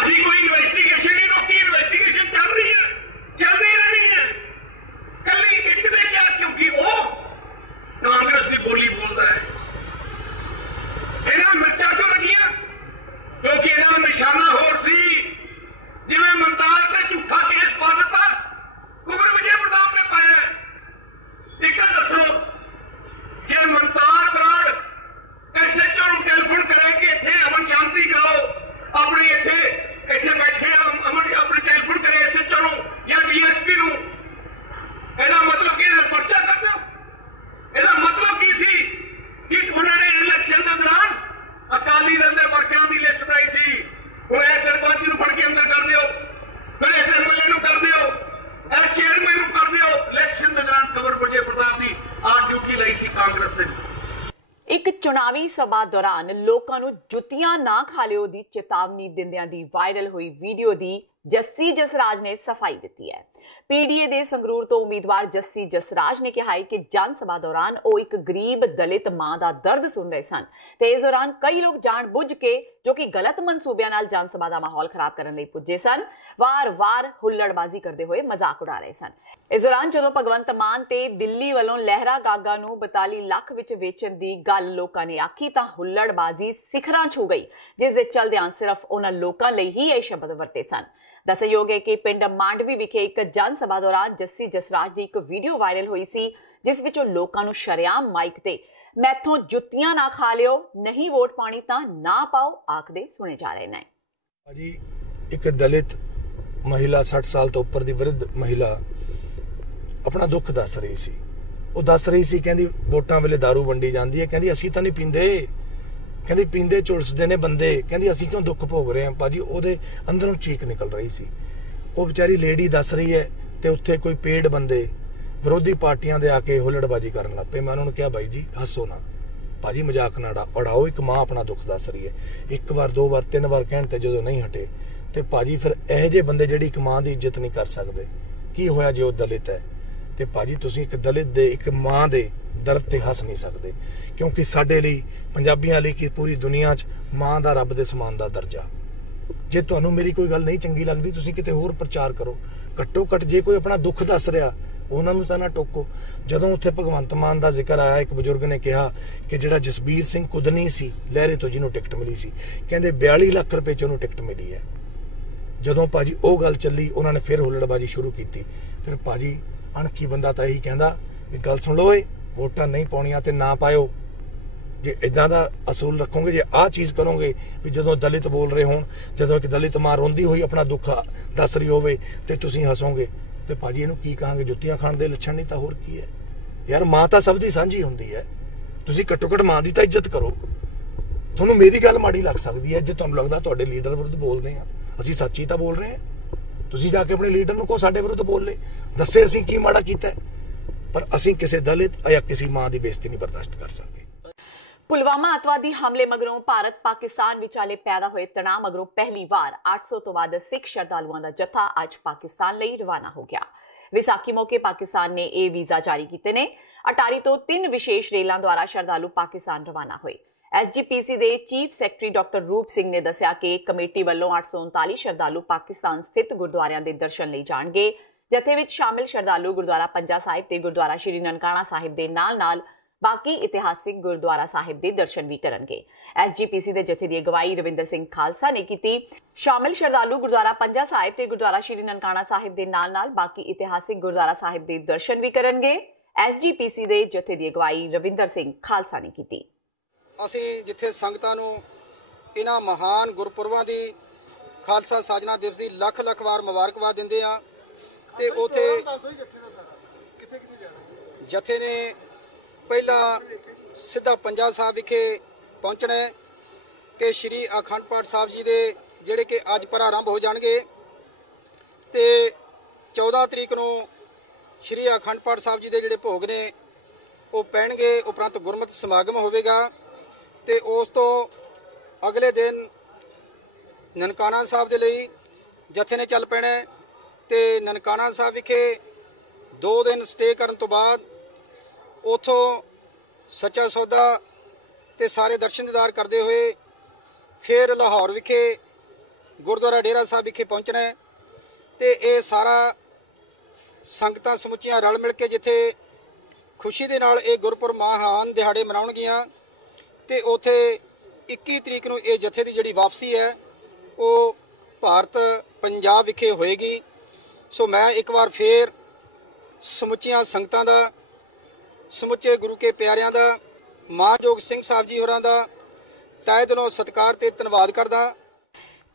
ਅਸੀਂ ਕੋਈ ਇਨਵੈਸਟੀਗੇਸ਼ਨ ਨਹੀਂ ਰੋਕੀ, ਇਨਵੈਸਟੀਗੇਸ਼ਨ ਚੱਲ ਰਹੀ ਹੈ, ਚੱਲਦੀ ਰਹਿਣੀ ਹੈ। ਕੱਲੀ ਇੱਕ ਦੇ ਕਿਹਾ ਕਿਉਂਕਿ ਉਹ ਕਾਂਗਰਸ ਦੀ ਬੋਲੀ ਬੋਲਦਾ ਹੈ। ਇਹਨਾਂ ਮਿਰਚਾਂ ਕਿਉਂ ਲੱਗੀਆਂ? ਕਿਉਂਕਿ ਇਹਨਾਂ ਦਾ ਨਿਸ਼ਾਨਾ ਹੋਰ ਸੀ। ਜਿਵੇਂ ਮਮਤਾਜ ਤੇ ਝੂਠਾ ਕੇਸ ਪਾ ਦਿੱਤਾ, ਕੁੰਵਰ ਵਿਜੇ ਪ੍ਰਤਾਪ ਨੇ ਪਾਇਆ। ਇੱਕ ਦੱਸੋ, ਜੇ ਮਮਤਾਜ ਬਰਾੜ ਐਸਐਚਓ ਨੂੰ ਟੈਲੀਫੋਨ ਕਰੇ ਕਿ ਇੱਥੇ ਅਮਨ ਸ਼ਾਂਤੀ ਕਰਾਓ, ਆਪਣੀ ਇੱਥੇ ਬੈਠੇ ਅਮਨ ਆਪਣੀ ਟੈਲੀਫੋਨ ਕਰੇ ਐਸਐਚਓ ਨੂੰ ਜਾਂ ਡੀਐਸਪੀ ਨੂੰ, ਇਹਦਾ ਮਤਲਬ ਕੀ? ਪਰਚਾ ਕਰ ਦਿਓ। ਇਹਦਾ ਮਤਲਬ ਕੀ ਸੀ ਕਿ ਉਹਨਾਂ ਨੇ ਇਲੈਕਸ਼ਨ ਦੇ ਦੌਰਾਨ ਅਕਾਲੀ ਦਲ ਦੇ ਵਰਕਰਾਂ ਦੀ ਲਿਸਟ ਬਣਾਈ ਸੀ। ਹੁਣ ਇਹ ਸਰਪੰਚ ਨੂੰ ਫੜ ਕੇ ਅੰਦਰ ਕਰ ਦਿਓ, ਫਿਰ ਇਸ ਐਮਐਲਏ ਨੂੰ ਕਰ ਦਿਓ, ਇਹ ਚੇਅਰਮੈਨ ਨੂੰ ਕਰ ਦਿਓ। ਇਲੈਕਸ਼ਨ ਦੇ ਦੌਰਾਨ ਕੁੰਵਰ ਵਿਜੇ ਪ੍ਰਤਾਪ ਦੀ ਆਹ ਡਿਊਟੀ ਲਈ ਸੀ ਕਾਂਗਰਸ ਨੇ। ਇੱਕ ਚੁਣਾਵੀ ਸਭਾ ਦੌਰਾਨ ਲੋਕਾਂ ਨੂੰ ਜੁੱਤੀਆਂ ਨਾ ਖਾ ਲਿਓ ਦੀ ਚੇਤਾਵਨੀ ਦਿੰਦਿਆਂ ਦੀ ਵਾਇਰਲ ਹੋਈ ਵੀਡੀਓ ਦੀ ਜੱਸੀ ਜਸਰਾਜ ਨੇ ਸਫਾਈ ਦਿੱਤੀ ਹੈ। ਪੀਡੀਏ ਦੇ ਸੰਗਰੂਰ ਤੋਂ ਉਮੀਦਵਾਰ ਜੱਸੀ ਜਸਰਾਜ ਨੇ ਕਿਹਾ ਹੈ ਕਿ ਜਨ ਸਭਾ ਦੌਰਾਨ ਉਹ ਇੱਕ ਗਰੀਬ ਦਲਿਤ ਮਾਂ ਦਾ ਦਰਦ ਸੁਣ ਰਹੇ ਸਨ ਤੇ ਇਸ ਦੌਰਾਨ ਕਈ ਲੋਕ ਜਾਣ ਬੁੱਝ ਕੇ, ਜੋ ਕਿ ਗਲਤ ਮਨਸੂਬਿਆਂ ਨਾਲ ਜਨ ਸਭਾ ਦਾ ਮਾਹੌਲ ਖਰਾਬ ਕਰਨ ਲਈ ਪੁੱਜੇ ਸਨ, ਵਾਰ-ਵਾਰ ਹੁੱਲੜਬਾਜ਼ੀ ਕਰਦੇ ਹੋਏ ਮਜ਼ਾਕ ਉਡਾ ਰਹੇ ਸਨ। ਇਸ ਦੌਰਾਨ ਜਦੋਂ ਭਗਵੰਤ ਮਾਨ ਤੇ ਦਿੱਲੀ ਵੱਲੋਂ ਲਹਿਰਾ ਗਾਗਾ ਨੂੰ 42 ਲੱਖ ਵਿੱਚ ਵੇਚਣ ਦੀ ਗੱਲ ਲੋਕਾਂ ਨੇ ਆਖੀ ਤਾਂ ਹੁੱਲੜਬਾਜ਼ੀ ਸਿਖਰਾਂ ਛੂ ਗਈ, ਜਿਸ ਦੇ ਚਲਦਿਆਂ ਸਿਰਫ ਉਹਨਾਂ ਲੋਕਾਂ ਲਈ ਹੀ ਇਹ ਸ਼ਬਦ ਵਰਤੇ ਸਨ। ਦੱਸਯੋਗ ਹੈ ਕਿ ਪਿੰਡ ਮਾਂਡਵੀ ਵਿਖੇ ਇੱਕ ਜਨ ਸਭਾ ਦੌਰਾਨ ਜੱਸੀ ਜਸਰਾਜ ਦੀ ਇੱਕ ਵੀਡੀਓ ਵਾਇਰਲ ਹੋਈ ਸੀ, ਜਿਸ ਵਿੱਚ ਉਹ ਲੋਕਾਂ ਨੂੰ ਸ਼ਰੇਆਮ ਮਾਈਕ ਤੇ ਮੈਥੋਂ ਜੁੱਤੀਆਂ ਨਾ ਖਾ ਲਿਓ, ਨਹੀਂ ਵੋਟ ਪਾਣੀ ਤਾਂ ਨਾ ਪਾਓ ਆਖਦੇ ਸੁਣੇ ਜਾ ਰਹੇ ਨੇ। जी एक दलित महिला 60 साल तो उपर दी वृद्ध महिला अपना दुख दस रही सी। ਉਹ दस रही सी कहंदी वोटां वेले दारू वंडी जाती है, कहंदी असीं तां नहीं पींदे, कहंदी पींदे झुलसदे ने बंदे, कहंदी असीं क्यों दुख भोग रहे हैं। भाजी ਉਹਦੇ अंदरों चीख निकल रही सी। ਉਹ ਵਿਚਾਰੀ ਲੇਡੀ ਦੱਸ ਰਹੀ ਹੈ ਤੇ ਉੱਥੇ ਕੋਈ ਪੇਡ ਬੰਦੇ ਵਿਰੋਧੀ ਪਾਰਟੀਆਂ ਦੇ ਆ ਕੇ ਹੁੱਲੜਬਾਜੀ ਕਰਨ ਲੱਗ ਪਏ। ਮੈਂ ਉਹਨਾਂ ਨੂੰ ਕਿਹਾ ਬਾਈ ਜੀ ਹੱਸੋ ਨਾ, ਭਾਜੀ ਮਜ਼ਾਕ ਨਾ ਉਡਾਓ, ਇੱਕ ਮਾਂ ਆਪਣਾ ਦੁੱਖ ਦੱਸ ਰਹੀ ਹੈ। ਇੱਕ ਵਾਰ ਦੋ ਵਾਰ ਤਿੰਨ ਵਾਰ ਕਹਿਣ ਤੇ ਜਦੋਂ ਨਹੀਂ ਹਟੇ ਤੇ ਭਾਜੀ ਫਿਰ ਇਹੋ ਜਿਹੇ ਬੰਦੇ ਜਿਹੜੀ ਇੱਕ ਮਾਂ ਦੀ ਇੱਜ਼ਤ ਨਹੀਂ ਕਰ ਸਕਦੇ। ਕੀ ਹੋਇਆ ਜੇ ਉਹ ਦਲਿਤ ਹੈ ਤੇ ਭਾਜੀ ਤੁਸੀਂ ਇੱਕ ਦਲਿਤ ਦੇ ਇੱਕ ਮਾਂ ਦੇ ਦਰਦ ਤੇ ਹੱਸ ਨਹੀਂ ਸਕਦੇ, ਕਿਉਂਕਿ ਸਾਡੇ ਲਈ ਪੰਜਾਬੀਆਂ ਲਈ ਕਿ ਪੂਰੀ ਦੁਨੀਆ 'ਚ ਮਾਂ ਦਾ ਰੱਬ ਦੇ ਸਮਾਨ ਦਾ ਦਰਜਾ। ਜੇ ਤੁਹਾਨੂੰ ਮੇਰੀ ਕੋਈ ਗੱਲ ਨਹੀਂ ਚੰਗੀ ਲੱਗਦੀ ਤੁਸੀਂ ਕਿਤੇ ਹੋਰ ਪ੍ਰਚਾਰ ਕਰੋ, ਘੱਟੋ ਘੱਟ ਜੇ ਕੋਈ ਆਪਣਾ ਦੁੱਖ ਦੱਸ ਰਿਹਾ ਉਹਨਾਂ ਨੂੰ ਤਾਂ ਨਾ ਟੋਕੋ। ਜਦੋਂ ਉੱਥੇ ਭਗਵੰਤ ਮਾਨ ਦਾ ਜ਼ਿਕਰ ਆਇਆ, ਇੱਕ ਬਜ਼ੁਰਗ ਨੇ ਕਿਹਾ ਕਿ ਜਿਹੜਾ ਜਸਬੀਰ ਸਿੰਘ ਕੁਦਨੀ ਸੀ ਲਹਿਰੇ ਤੋਂ ਜਿਹਨੂੰ ਟਿਕਟ ਮਿਲੀ ਸੀ, ਕਹਿੰਦੇ 42 ਲੱਖ ਰੁਪਏ 'ਚ ਉਹਨੂੰ ਟਿਕਟ ਮਿਲੀ ਹੈ। ਜਦੋਂ ਭਾਜੀ ਉਹ ਗੱਲ ਚੱਲੀ ਉਹਨਾਂ ਨੇ ਫਿਰ ਹੁੱਲੜਬਾਜੀ ਸ਼ੁਰੂ ਕੀਤੀ। ਫਿਰ ਭਾਜੀ ਅਣਖੀ ਬੰਦਾ ਤਾਂ ਇਹੀ ਕਹਿੰਦਾ ਵੀ ਗੱਲ ਸੁਣ ਲਓ ਏ, ਵੋਟਾਂ ਨਹੀਂ ਪਾਉਣੀਆਂ ਤੇ ਨਾ ਪਾਇਓ। ਜੇ ਇਦਾਂ ਦਾ ਅਸੂਲ ਰੱਖੋਗੇ, ਜੇ ਆਹ ਚੀਜ਼ ਕਰੋਗੇ ਵੀ ਜਦੋਂ ਦਲਿਤ ਬੋਲ ਰਹੇ ਹੋਣ, ਜਦੋਂ ਇੱਕ ਦਲਿਤ ਮਾਂ ਰੋਂਦੀ ਹੋਈ ਆਪਣਾ ਦੁੱਖ ਦੱਸ ਰਹੀ ਹੋਵੇ ਤੇ ਤੁਸੀਂ ਹੱਸੋਗੇ ਤੇ ਭਾਜੀ ਇਹਨੂੰ ਕੀ ਕਹਾਂਗੇ, ਜੁੱਤੀਆਂ ਖਾਣ ਦੇ ਲੱਛਣ ਨਹੀਂ ਤਾਂ ਹੋਰ ਕੀ ਹੈ। ਯਾਰ ਮਾਂ ਤਾਂ ਸਭ ਦੀ ਸਾਂਝੀ ਹੁੰਦੀ ਹੈ, ਤੁਸੀਂ ਘੱਟੋ ਘੱਟ ਮਾਂ ਦੀ ਤਾਂ ਇੱਜ਼ਤ ਕਰੋ। ਤੁਹਾਨੂੰ ਮੇਰੀ ਗੱਲ ਮਾੜੀ ਲੱਗ ਸਕਦੀ ਹੈ ਜੇ ਤੁਹਾਨੂੰ ਲੱਗਦਾ ਤੁਹਾਡੇ ਲੀਡਰ ਵਿਰੁੱਧ ਬੋਲਦੇ ਆ, ਅਸੀਂ ਸੱਚੀ ਤਾਂ ਬੋਲ ਰਹੇ ਹਾਂ। ਤੁਸੀਂ ਜਾ ਕੇ ਆਪਣੇ ਲੀਡਰ ਨੂੰ ਕਹੋ ਸਾਡੇ ਵਿਰੁੱਧ ਬੋਲ ਲੈ, ਦੱਸੇ ਅਸੀਂ ਕੀ ਮਾੜਾ ਕੀਤਾ, ਪਰ ਅਸੀਂ ਕਿਸੇ ਦਲਿਤ ਜਾਂ ਕਿਸੇ ਮਾਂ ਦੀ ਬੇਇੱਜ਼ਤੀ ਨਹੀਂ ਬਰਦਾਸ਼ਤ ਕਰ ਸਕਦੇ। ਪੁਲਵਾਮਾ ਅੱਤਵਾਦੀ ਹਮਲੇ ਮਗਰੋਂ ਭਾਰਤ ਪਾਕਿਸਤਾਨ ਵਿਚਾਲੇ ਪੈਦਾ ਹੋਏ ਤਣਾਅ ਮਗਰੋਂ ਪਹਿਲੀ ਵਾਰ 800 ਤੋਂ ਵੱਧ ਸਿੱਖ ਸ਼ਰਧਾਲੂਆਂ ਦਾ ਜੱਥਾ ਅੱਜ ਪਾਕਿਸਤਾਨ ਲਈ ਰਵਾਨਾ ਹੋ ਗਿਆ। ਵਿਸਾਖੀ ਮੌਕੇ ਪਾਕਿਸਤਾਨ ਨੇ ਇਹ ਵੀਜ਼ਾ ਜਾਰੀ ਕੀਤੇ ਨੇ। ਅਟਾਰੀ ਤੋਂ 3 ਵਿਸ਼ੇਸ਼ ਰੇਲਾਂ ਦੁਆਰਾ ਸ਼ਰਧਾਲੂ ਪਾਕਿਸਤਾਨ ਰਵਾਨਾ ਹੋਏ। SGPC ਦੇ ਚੀਫ ਸੈਕਟਰੀ ਡਾਕਟਰ ਰੂਪ ਸਿੰਘ ਨੇ ਦੱਸਿਆ ਕਿ ਕਮੇਟੀ ਵੱਲੋਂ 839 ਸ਼ਰਧਾਲੂ ਪਾਕਿਸਤਾਨ ਸਥਿਤ ਗੁਰਦੁਆਰਿਆਂ ਦੇ ਦਰਸ਼ਨ ਲਈ ਜਾਣਗੇ। ਜਥੇ ਵਿੱਚ ਸ਼ਾਮਿਲ ਸ਼ਰਧਾਲੂ ਗੁਰਦੁਆਰਾ ਪੰਜਾ ਸਾਹਿਬ ਤੇ ਗੁਰਦੁਆਰਾ ਸ਼੍ਰੀ ਨਨਕਾਣਾ ਸਾਹਿਬ ਦੇ ਨਾਲ-ਨਾਲ ਬਾਕੀ ਇਤਿਹਾਸਿਕ ਗੁਰਦੁਆਰਾ ਸਾਹਿਬ ਦੇ ਦਰਸ਼ਨ ਵੀ ਕਰਨਗੇ। SGPC ਦੇ ਜਥੇ ਦੀ ਅਗਵਾਈ ਰਵਿੰਦਰ ਸਿੰਘ ਖਾਲਸਾ ਨੇ ਕੀਤੀ। ਸ਼ਾਮਿਲ ਸ਼ਰਧਾਲੂ ਗੁਰਦੁਆਰਾ ਪੰਜਾ ਸਾਹਿਬ ਤੇ ਗੁਰਦੁਆਰਾ ਸ਼੍ਰੀ ਨਨਕਾਣਾ ਸਾਹਿਬ ਦੇ ਨਾਲ-ਨਾਲ ਬਾਕੀ ਇਤਿਹਾਸਿਕ ਗੁਰਦੁਆਰਾ ਸਾਹਿਬ ਦੇ ਦਰਸ਼ਨ ਵੀ ਕਰਨਗੇ। SGPC ਦੇ ਜਥੇ ਦੀ ਅਗਵਾਈ ਰਵਿੰਦਰ ਸਿੰਘ ਖਾਲਸਾ ਨੇ ਕੀਤੀ। ਅਸੀਂ ਜਿੱਥੇ ਸੰਗਤਾਂ ਨੂੰ ਇਹਨਾਂ ਮਹਾਨ ਗੁਰਪੁਰਬਾਂ ਦੀ ਖਾਲਸਾ ਸਾਜਨਾ ਦਿਵਸ ਦੀ ਲੱਖ ਲੱਖ ਵਾਰ ਮੁਬਾਰਕਬਾਦ ਦਿੰਦੇ ਆ ਤੇ ਉਥੇ ਜਥੇ ਨੇ ਪਹਿਲਾ ਸਿੱਧਾ ਪੰਜਾ ਸਾਹਿਬ ਵਿਖੇ ਪਹੁੰਚਣਾ ਕਿ ਸ਼੍ਰੀ ਅਖੰਡ ਪਾਠ ਸਾਹਿਬ ਜੀ ਦੇ ਜਿਹੜੇ ਕਿ ਅੱਜ ਪ੍ਰਾਰੰਭ ਹੋ ਜਾਣਗੇ ਤੇ 14 ਤਰੀਕ ਨੂੰ ਸ਼੍ਰੀ ਅਖੰਡ ਪਾਠ ਸਾਹਿਬ ਜੀ ਦੇ ਜਿਹੜੇ ਭੋਗ ਨੇ ਉਹ ਪੈਣਗੇ। ਉਪਰੰਤ ਗੁਰਮਤਿ ਸਮਾਗਮ ਹੋਵੇਗਾ ਤੇ ਉਸ ਤੋਂ ਅਗਲੇ ਦਿਨ ਨਨਕਾਣਾ ਸਾਹਿਬ ਦੇ ਲਈ ਜਥੇ ਨੇ ਚੱਲ ਪੈਣਾ ਤੇ ਨਨਕਾਣਾ ਸਾਹਿਬ ਵਿਖੇ 2 ਦਿਨ ਸਟੇ ਕਰਨ ਤੋਂ ਬਾਅਦ ਉਥੋਂ ਸੱਚਾ ਸੌਦਾ ਤੇ ਸਾਰੇ ਦਰਸ਼ਨ ਦੀਦਾਰ ਕਰਦੇ ਹੋਏ ਫਿਰ ਲਾਹੌਰ ਵਿਖੇ ਗੁਰਦੁਆਰਾ ਡੇਰਾ ਸਾਹਿਬ ਵਿਖੇ ਪਹੁੰਚਣਾ ਤੇ ਇਹ ਸਾਰਾ ਸੰਗਤਾਂ ਸਮੁੱਚੀਆਂ ਰਲ ਮਿਲ ਕੇ ਜਿੱਥੇ ਖੁਸ਼ੀ ਦੇ ਨਾਲ ਇਹ ਗੁਰਪੁਰਬ ਮਹਾਨ ਦਿਹਾੜੇ ਮਨਾਉਣਗੀਆਂ ਤੇ ਉਥੇ 21 ਤਰੀਕ ਨੂੰ ਇਹ ਜਥੇ ਦੀ ਜਿਹੜੀ ਵਾਪਸੀ ਹੈ ਉਹ ਭਾਰਤ ਪੰਜਾਬ ਵਿਖੇ ਹੋਏਗੀ। ਸੋ ਮੈਂ ਇੱਕ ਵਾਰ ਫੇਰ ਸਮੁੱਚੀਆਂ ਸੰਗਤਾਂ ਦਾ, ਸਮੁੱਚੇ ਗੁਰੂ ਕੇ ਪਿਆਰਿਆਂ ਦਾ, ਮਹਾਜੋਗ ਸਿੰਘ ਸਾਹਿਬ ਜੀ ਹੋਰਾਂ ਦਾ ਤਹਿ ਦਿਲੋਂ ਸਤਿਕਾਰ ਤੇ ਧੰਨਵਾਦ ਕਰਦਾ।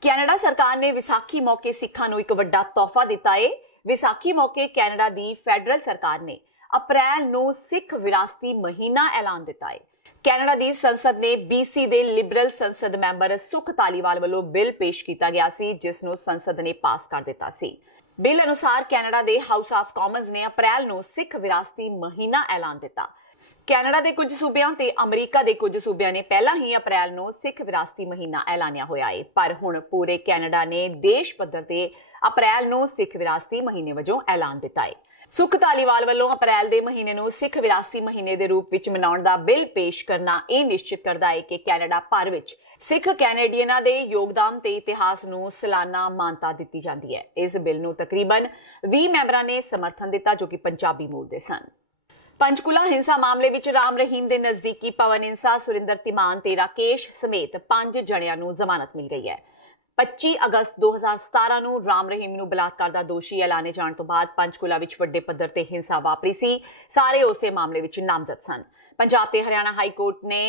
ਕੈਨੇਡਾ ਸਰਕਾਰ ਨੇ ਵਿਸਾਖੀ ਮੌਕੇ ਸਿੱਖਾਂ ਨੂੰ ਇੱਕ ਵੱਡਾ ਤੋਹਫਾ ਦਿੱਤਾ ਹੈ। ਵਿਸਾਖੀ ਮੌਕੇ ਕੈਨੇਡਾ ਦੀ ਫੈਡਰਲ ਸਰਕਾਰ ਨੇ ਅਪ੍ਰੈਲ ਨੂੰ ਸਿੱਖ ਵਿਰਾਸਤੀ ਮਹੀਨਾ ਐਲਾਨ ਦਿੱਤਾ ਹੈ। ਕੈਨੇਡਾ ਦੀ ਸੰਸਦ ਨੇ BC ਦੇ ਲਿਬਰਲ ਸੰਸਦ ਮੈਂਬਰ ਸੁਖ ਧਾਲੀਵਾਲ ਵੱਲੋਂ ਬਿੱਲ ਪੇਸ਼ ਕੀਤਾ ਗਿਆ ਸੀ, ਜਿਸ ਨੂੰ ਸੰਸਦ ਨੇ ਪਾਸ ਕਰ ਦਿੱਤਾ ਸੀ। ਬਿੱਲ ਅਨੁਸਾਰ ਕੈਨੇਡਾ ਦੇ ਹਾਊਸ ਆਫ ਕਾਮਨਜ਼ ਨੇ ਅਪ੍ਰੈਲ ਨੂੰ ਸਿੱਖ ਵਿਰਾਸਤੀ ਮਹੀਨਾ ਐਲਾਨ ਦਿੱਤਾ। ਕੈਨੇਡਾ ਦੇ ਕੁਝ ਸੂਬਿਆਂ ਤੇ ਅਮਰੀਕਾ ਦੇ ਕੁਝ ਸੂਬਿਆਂ ਨੇ ਪਹਿਲਾਂ ਹੀ ਅਪ੍ਰੈਲ ਨੂੰ ਸਿੱਖ ਵਿਰਾਸਤੀ ਮਹੀਨਾ ਐਲਾਨਿਆ ਹੋਇਆ ਹੈ, ਪਰ ਹੁਣ ਪੂਰੇ ਕੈਨੇਡਾ ਨੇ ਦੇਸ਼ ਪੱਧਰ ਤੇ ਅਪ੍ਰੈਲ ਨੂੰ ਸਿੱਖ ਵਿਰਾਸਤੀ ਮਹੀਨੇ ਵਜੋਂ ਐਲਾਨ ਦਿੱਤਾ ਹੈ। ਸੁਖ ਧਾਲੀਵਾਲ ਵੱਲੋਂ ਅਪ੍ਰੈਲ ਦੇ ਮਹੀਨੇ ਨੂੰ ਸਿੱਖ ਵਿਰਾਸਤੀ ਮਹੀਨੇ ਦੇ ਰੂਪ ਵਿੱਚ ਮਨਾਉਣ ਦਾ ਬਿੱਲ ਪੇਸ਼ ਕਰਨਾ ਇਹ ਨਿਸ਼ਚਿਤ ਕਰਦਾ ਹੈ ਕਿ ਕੈਨੇਡਾ ਭਰ ਵਿੱਚ ਸਿੱਖ ਕੈਨੇਡੀਅਨਾਂ ਦੇ ਯੋਗਦਾਨ ਤੇ ਇਤਿਹਾਸ ਨੂੰ ਸਾਲਾਨਾ ਮਾਨਤਾ ਦਿੱਤੀ ਜਾਂਦੀ ਹੈ। ਇਸ ਬਿੱਲ ਨੂੰ ਤਕਰੀਬਨ 20 ਮੈਂਬਰਾਂ ਨੇ ਸਮਰਥਨ ਦਿੱਤਾ ਜੋ ਕਿ ਪੰਜਾਬੀ ਮੂਲ ਦੇ ਸਨ। ਪੰਚਕੂਲਾ ਹਿੰਸਾ ਮਾਮਲੇ ਵਿੱਚ ਰਾਮ ਰਹੀਮ ਦੇ ਨਜ਼ਦੀਕੀ ਪਵਨ ਇੰਸਾ, ਸੁਰਿੰਦਰ ਧੀਮਾਨ ਤੇ ਰਾਕੇਸ਼ ਸਮੇਤ 5 ਜਣਿਆਂ ਨੂੰ ਜ਼ਮਾਨਤ ਮਿਲ ਗਈ ਹੈ। 25 ਅਗਸਤ 2017 ਨੂੰ ਰਾਮ ਰਹੀਮ ਨੂੰ ਬਲਾਤਕਾਰ ਦਾ ਦੋਸ਼ੀ ਐਲਾਨੇ ਜਾਣ ਤੋਂ ਬਾਅਦ ਪੰਚਕੂਲਾ ਵਿੱਚ ਵੱਡੇ ਪੱਧਰ ਤੇ ਹਿੰਸਾ ਵਾਪਰੀ ਸੀ। ਸਾਰੇ ਉਸੇ ਮਾਮਲੇ ਵਿੱਚ ਨਾਮਜ਼ਦ ਸਨ। ਪੰਜਾਬ ਤੇ ਹਰਿਆਣਾ ਹਾਈ ਕੋਰਟ ਨੇ